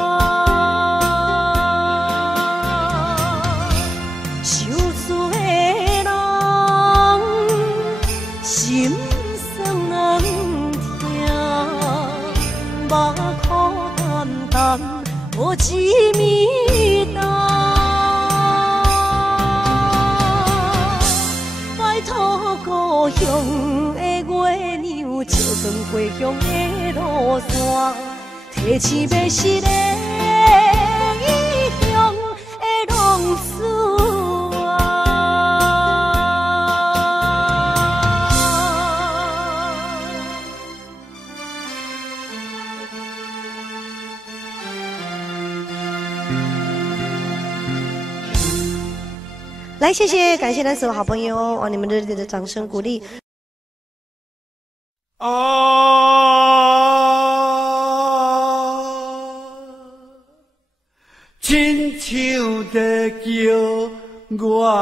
受罪的人。心酸人听，目眶淡淡，无一面红。拜托故乡的月亮，照光回乡的路线，提醒要是个异乡来，谢谢，感谢咱所有好朋友哦，你们热烈的掌声鼓励。亲像在叫我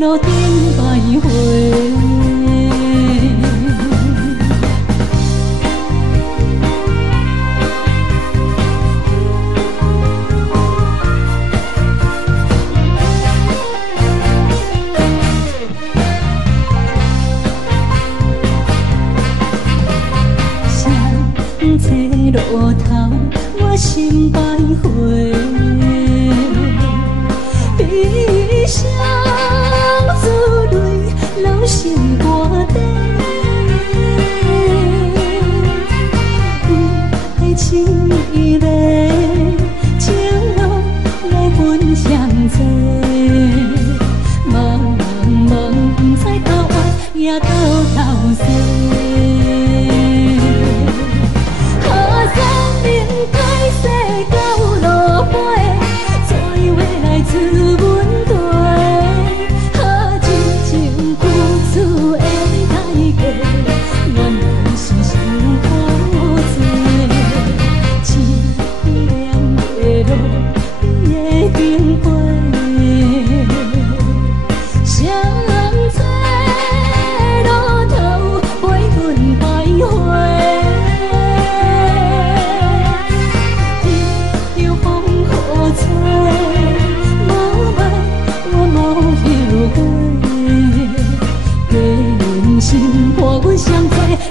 路顶徘徊。路头，我心徘徊，悲伤珠泪流心肝底，爱情伊个情路来分相济，茫茫不知到弯也到头西。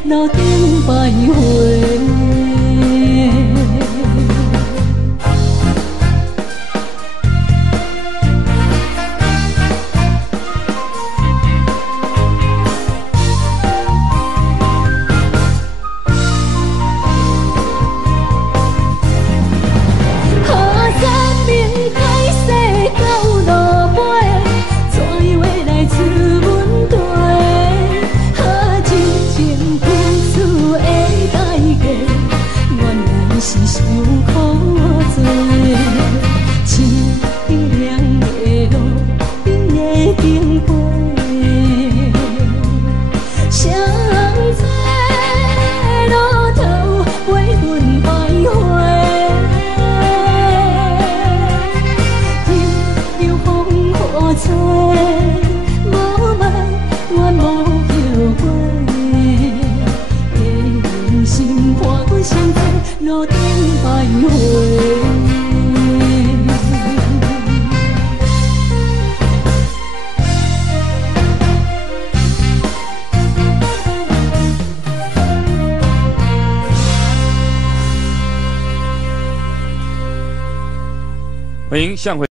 路顶徘徊。欢迎向回。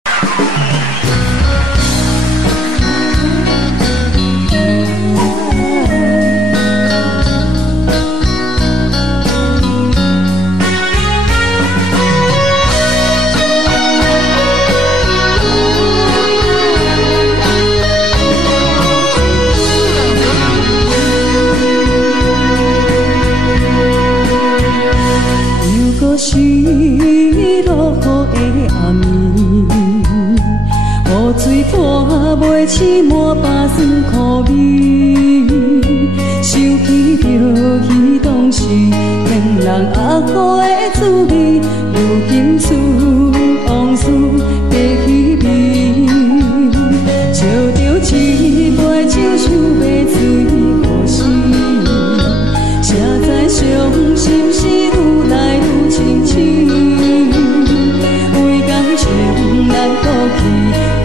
起满巴酸苦味，想起着彼当时天人压苦的滋味，如今思往事白稀微，笑着一杯酒想要醉故事，谁知伤心事愈来愈清醒，为感情难过去，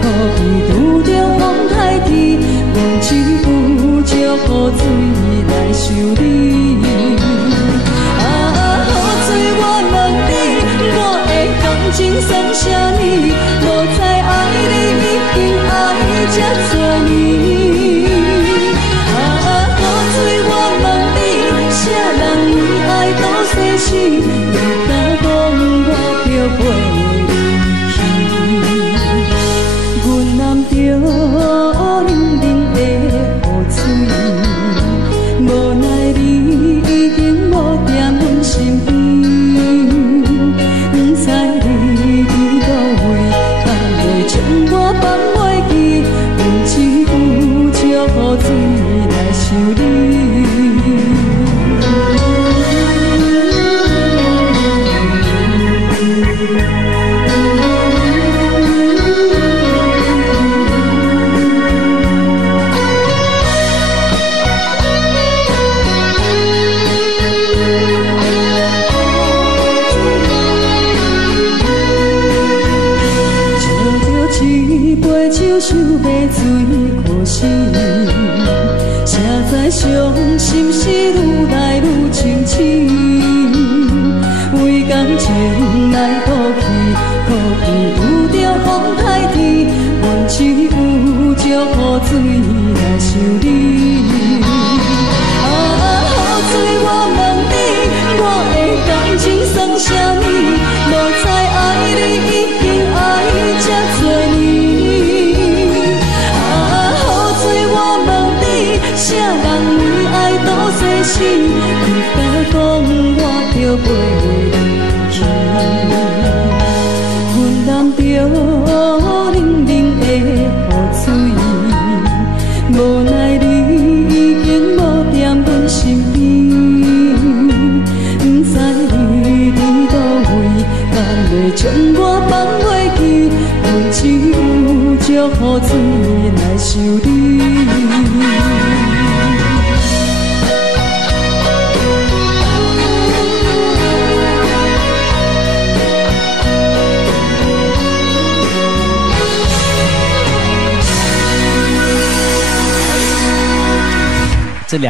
可比拄着无知有借雨水来修理，雨水我问你，我的感情算啥呢？无知爱你已经爱这多年，雨水我问你，啥人为爱到生死？你敢讲我漂泊离去？阮男着。无奈你已经无在阮身边，不知你伫倒一杯酒想要醉可惜，谁知伤心事愈来愈清醒，为感情来赌气，可能有着风太甜，阮只有祝雨水来想你。雨水我问你，我的感情算啥物？无知爱你已经爱这多年。雨水我问你，啥人为爱赌生死？你敢讲我着袂记？阮淋着冷冷的雨水，无奈你已经无踮阮身边，不知你伫倒位，敢会将我放袂记？阮只有祝雨水来想你。这两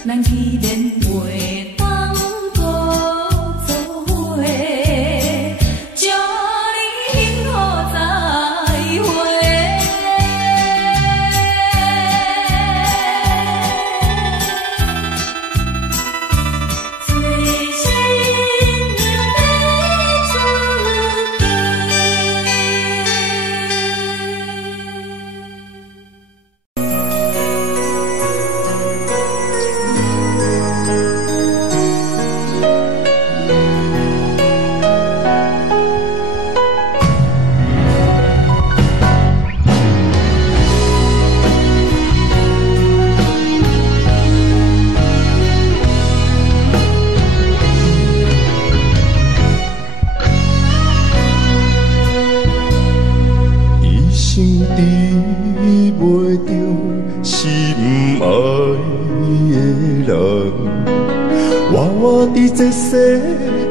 咱既然袂当搁做伙。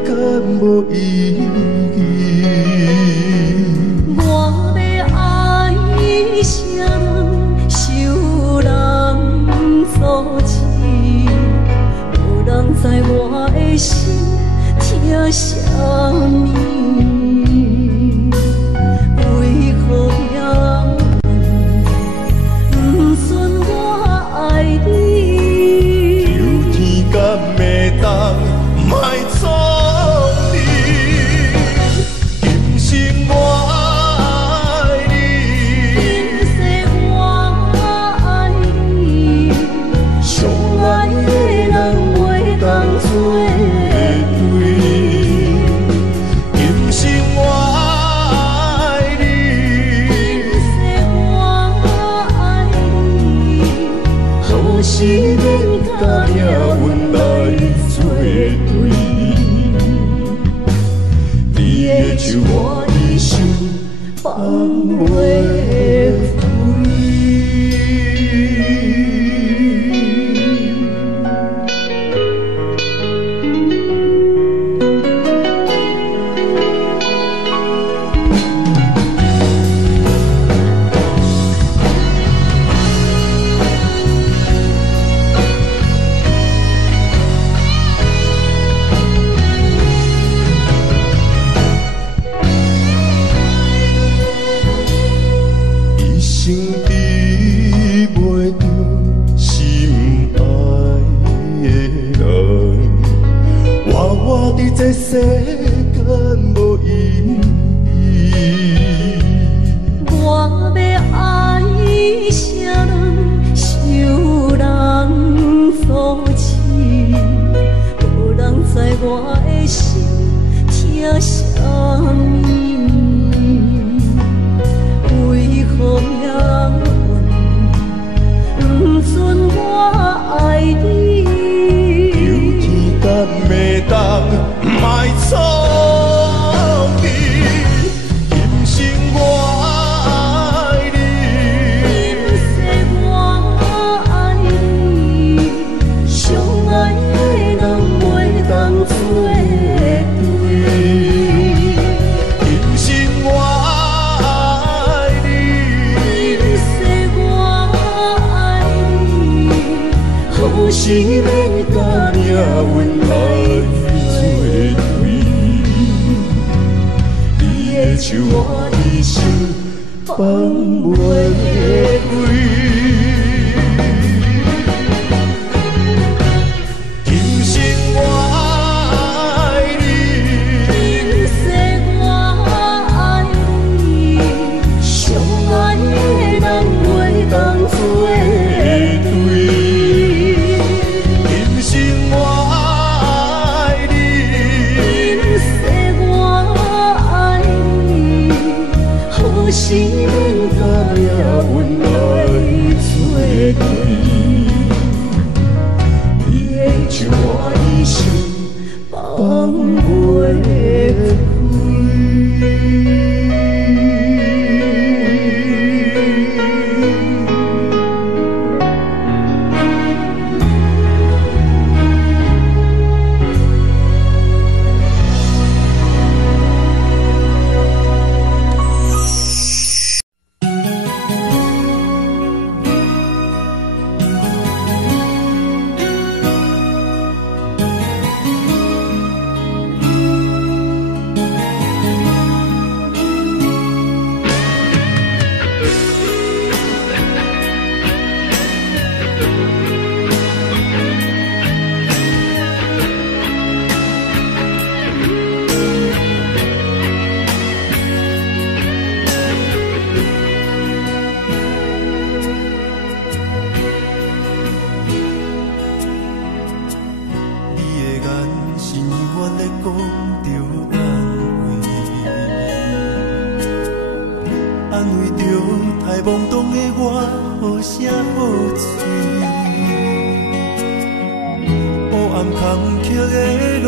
敢无意义？我要爱啥人，受人所欺，无人知我的心疼啥物。为何也不准我爱你？求天敢会当莫错你，今生我爱你，今世我爱你，相爱的人袂当做对。今生我爱你，今世我爱你，好时免甲命运来作对。你的手我的手放袂开。一生比袂着心爱的人，活伫这世间无意义。我要爱啥人，受人所欺，无人知我的心疼啥物。为何命运不准我爱你？求天敢会当莫错你，今生我爱你，今世我爱你，相爱的人袂当做对。今生我爱你，今世我爱你，好时免甲命运来作对。你的手我的手放袂开。今生我爱你，今世我爱你，相爱的人袂当做对。今生我爱你，今世我爱你，好时免甲命运来作对。你的手我的手放袂太懵懂的我，好声好嘴。黑暗坎坷的路，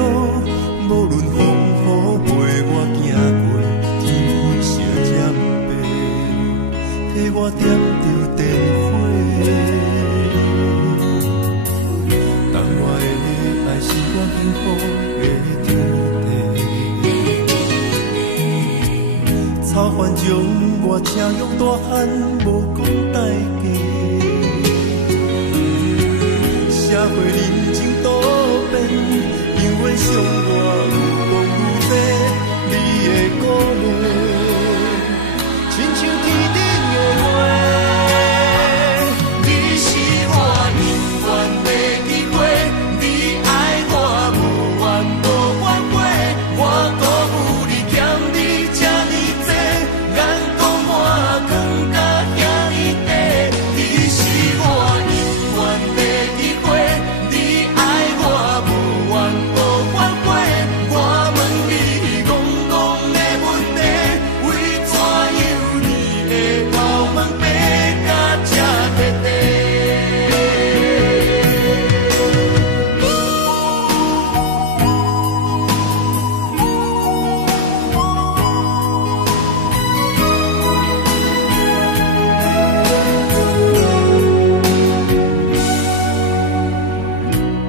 无论风雨陪我行过，天灰小渐白，替我点着灯火。当我的爱是我幸福的甜。反将我请用大汉，无讲代价。社会人情多变，因为伤我有讲有多，你的鼓励，亲像天顶的花。你是我永远的机会，你爱我无怨无反悔，我辜负你欠你这呢多，眼光满光甲遐呢短。你是我永远的机会，你爱我无怨无反悔，我问你戆戆的问题，为怎样你的头毛白甲这短短？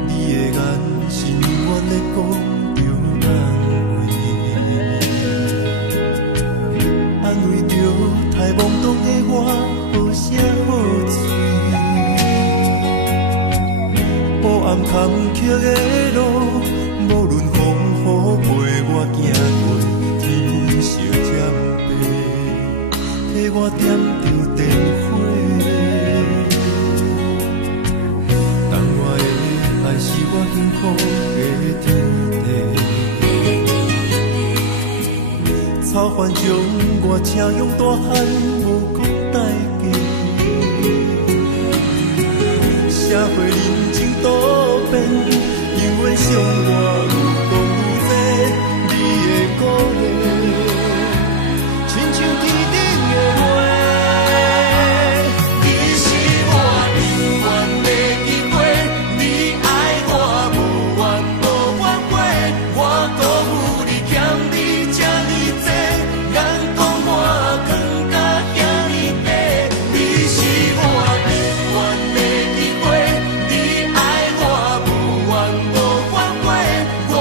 你的眼是永远在讲着安慰着太懵懂的我，好声好嘴。黑暗坎坷的路，无论风雨陪我行过，天色渐白，替我点着灯火。当我的爱是我幸福的天地，草原将我请用大汉，无讲代价。社会人情多变，因为伤我有讲有多，你的鼓励，亲像天顶的花。你是我永远的机会，你爱我无怨无反悔，我辜负你欠你这呢多，眼光满光甲遐呢短。你是我永远的机会，你爱我无怨无反悔，我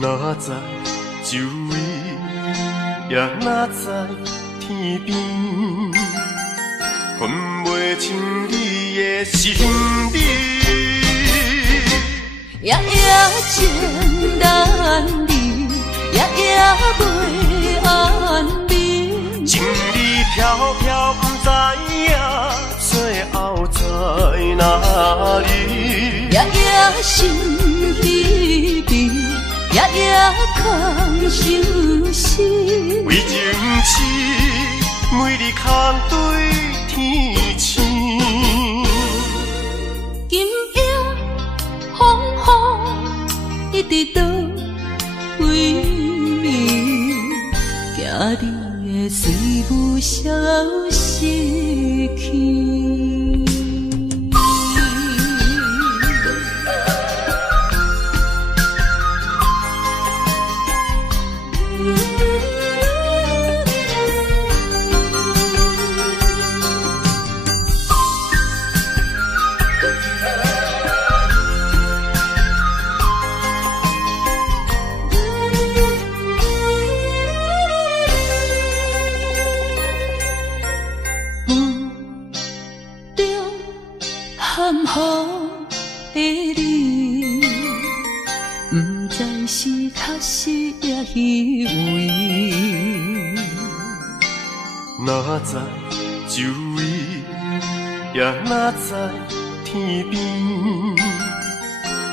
哪知周围，也哪知天边，分袂清你的心理。夜夜情难离，夜夜袂安眠。情意飘飘，不知影最后在哪里。夜夜心悲悲，夜夜空相思。为情痴，每日空对天星。今夜风雨一直到为暝，惊你的随舞消失去。哪知周围，也哪知天边，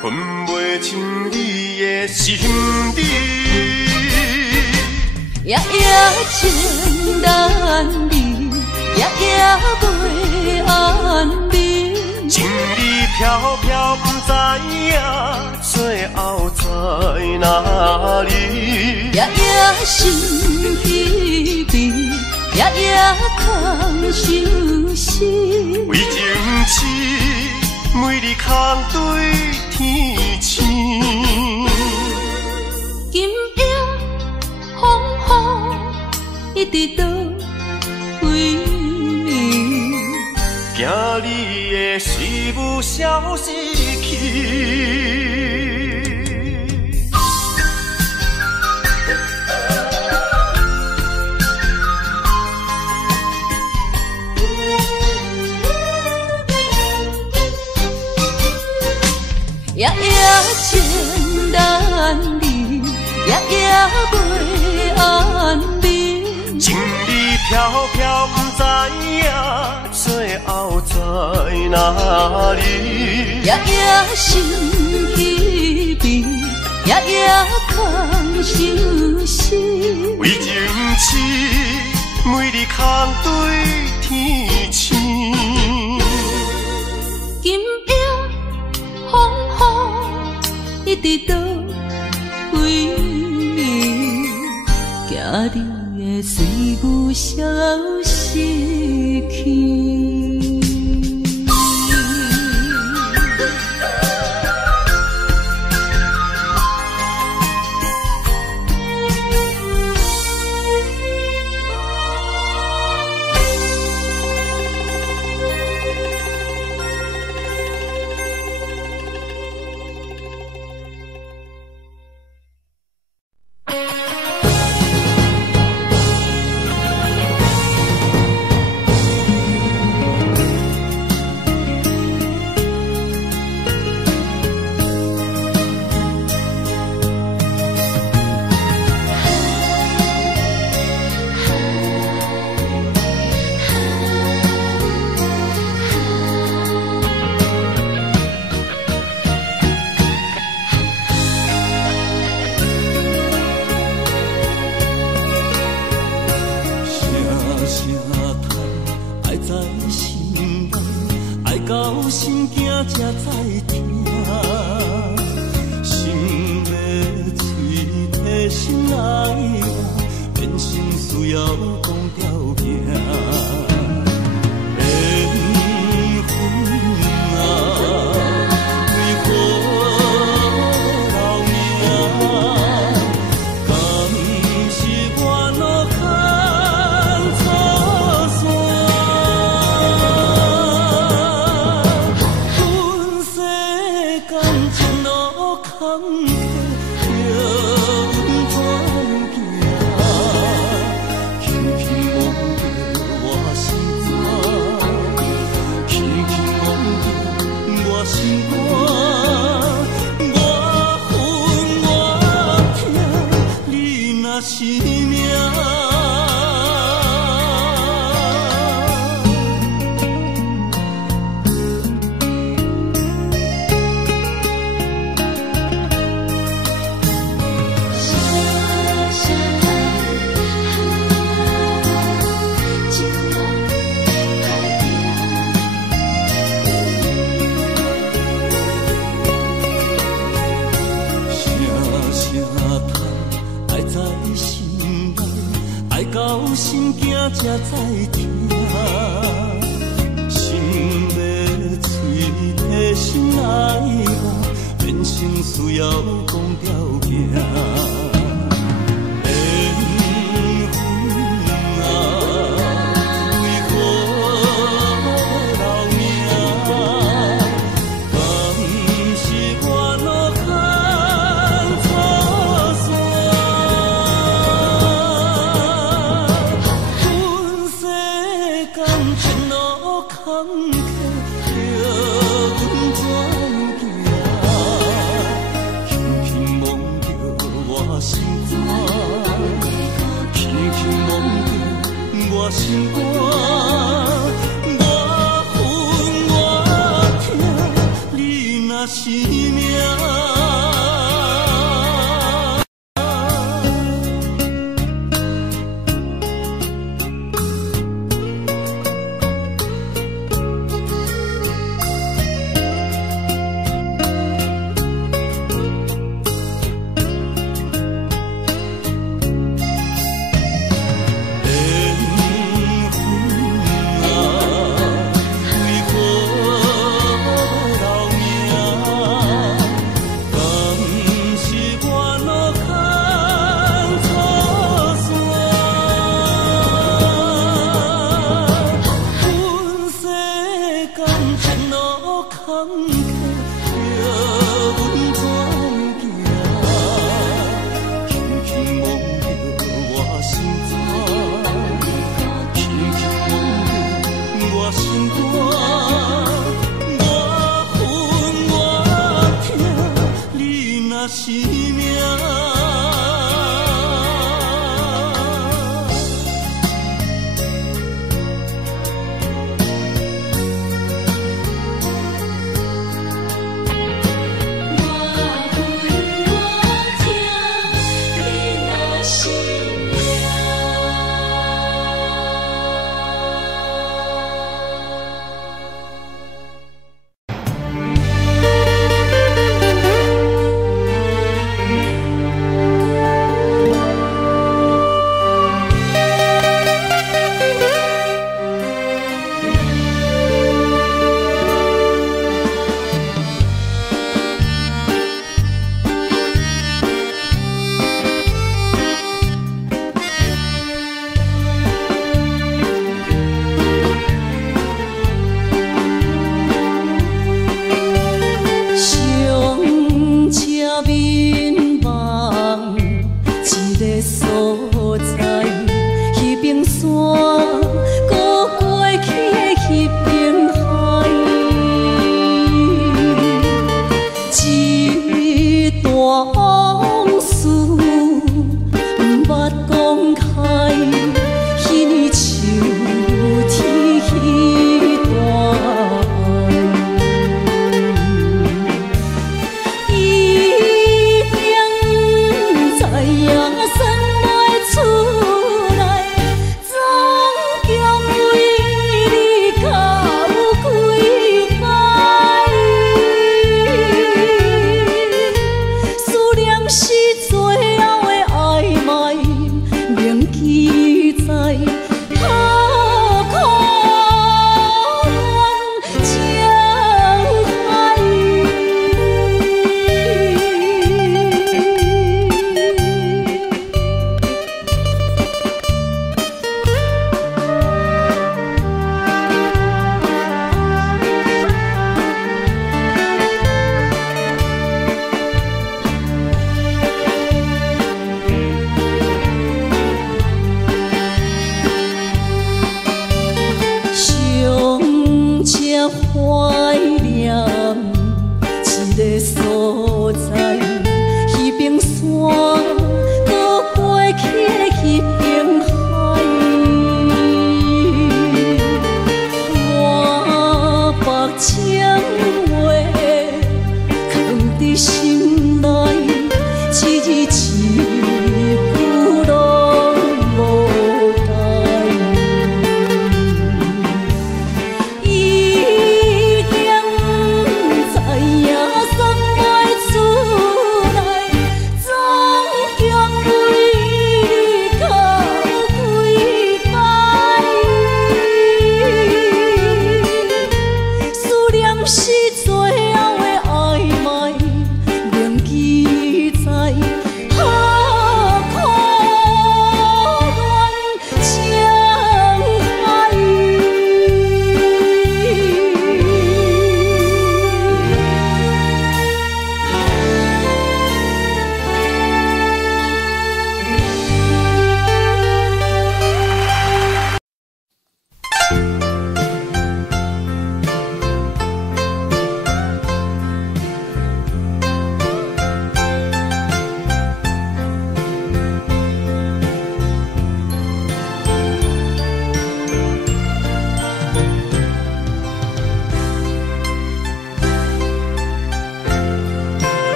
分袂清你的心理。夜夜情难离，夜夜袂安眠。情意飘飘，不知影最后在哪里。夜夜心悲悲，夜夜空相思。为情痴，每日空对天星。今夜风雨一直到为暝，惊你的随舞消失去。夜夜情难离，夜夜袂安眠。情意飘飘，不知影最后在哪里。夜夜心悲悲，夜夜空相思。为情痴，每日空对天星。今夜风雨一直到为暝，惊你的随舞消失去。情路坎坷。是命。到心惊才知听，心要碎提心来梦，人生需要讲条行。心肝，我恨我痛，你若是命。是命。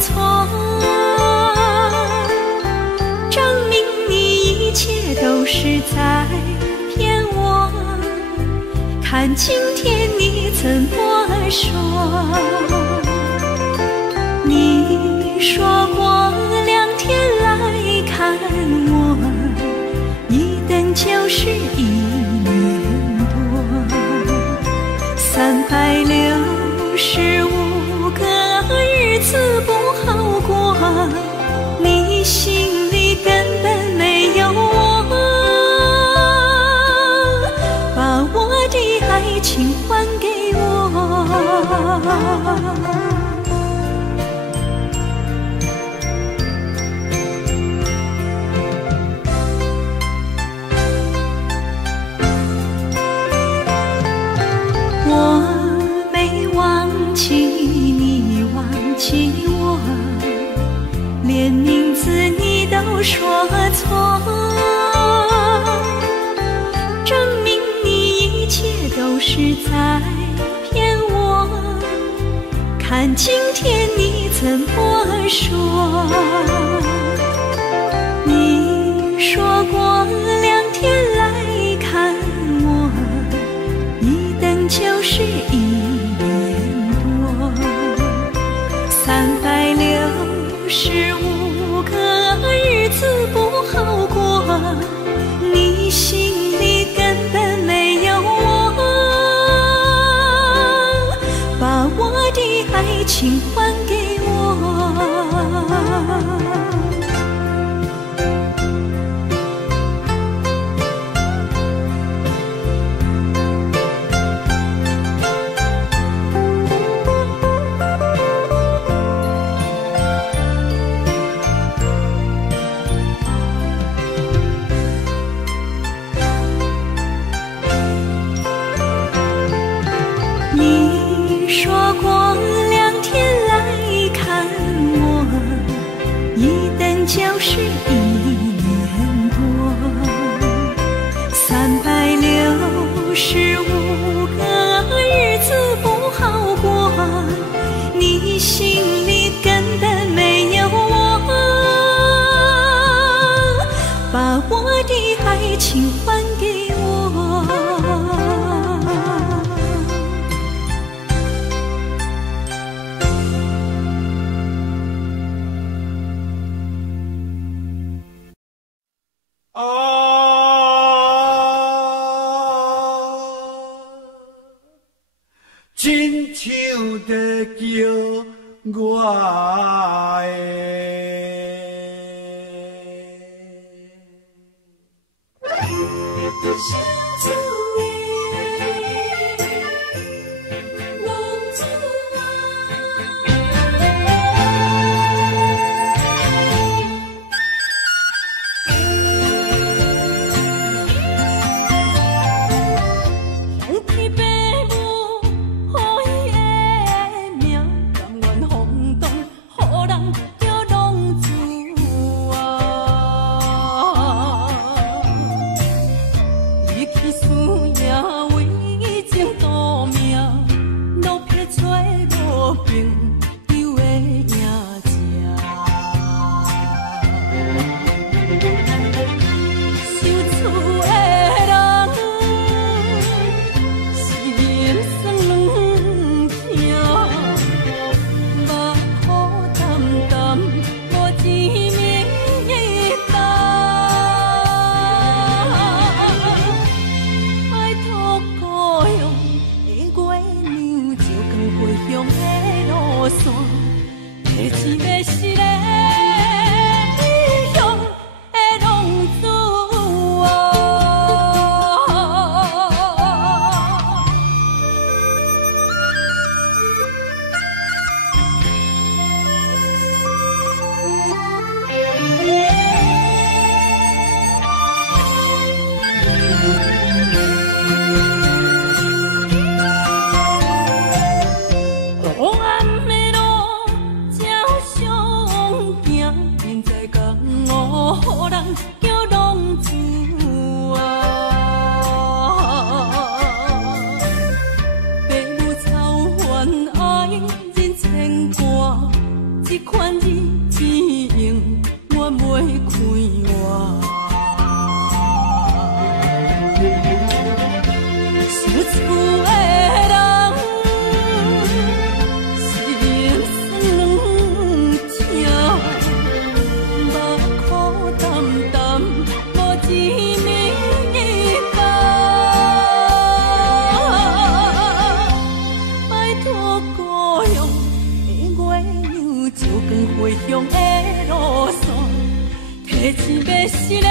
错，证明你一切都是在骗我。看今天你怎么说？你说过2天来看我，一等就是1年多，365个日子不好过，你心里根本没有我，把我的爱情还给我。连名字你都说错，证明你一切都是在骗我。看今天你怎么说？你说过2天来看我，一等就是1年多，365个日子不好过，你心里根本没有我，把我的爱情还给我。就是1年多，365个日子不好过，你心里根本没有我，把我的爱情还给我。亲像在叫我想厝的人，心酸两条，目苦淡淡，无一面光。拜托故乡的月亮，照光回乡的路线，提醒要是个。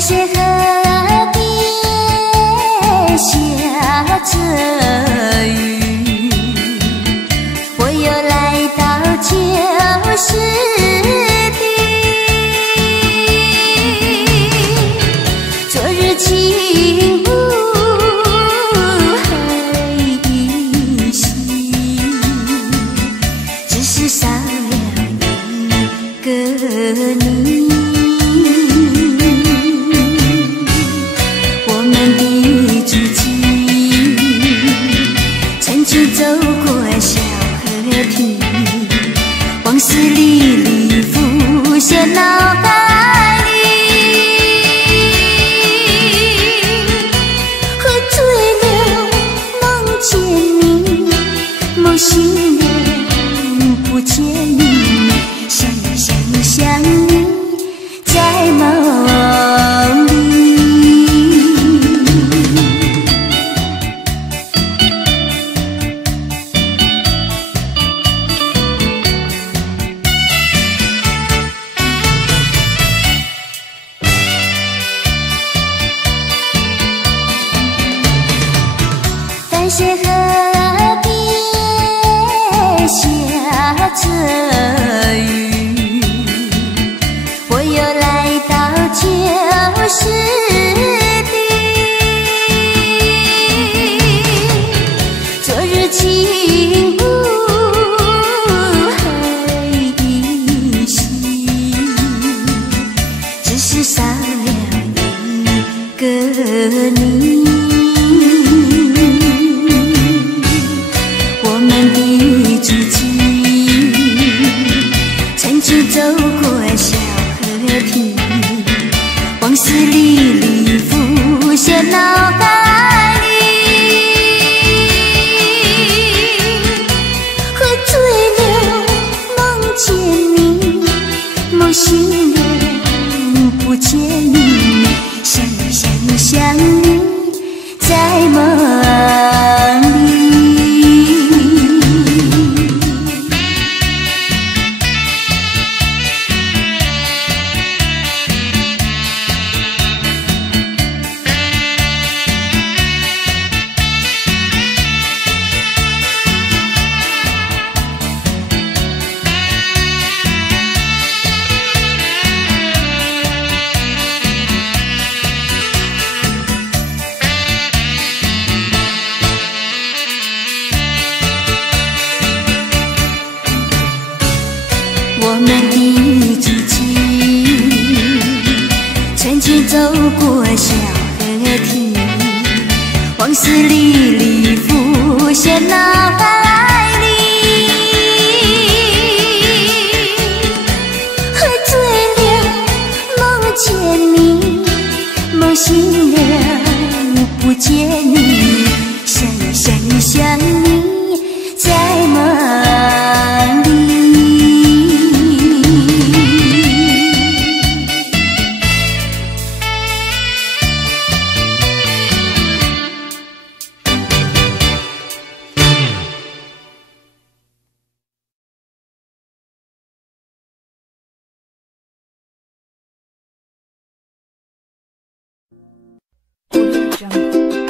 淡水河边下着雨，我又来到旧时地。昨日情不还依稀，只是少了一个你。我们的足迹曾经走过小河堤，往事历历浮现脑海里。喝醉了梦见你，梦醒了不见你，想你在梦里。淡水河边下着雨，我又来到旧时地。昨日情不还依稀，只是少了一个你。我们的足迹曾经走过小河堤，往事历历浮现脑海里。喝醉了梦见你，梦醒了不见你，想你在梦里。我们的足迹曾经走过小河堤，往事历历浮现脑海里。喝醉了梦见你，梦醒了不见你，想你在梦里。Audio Jungle.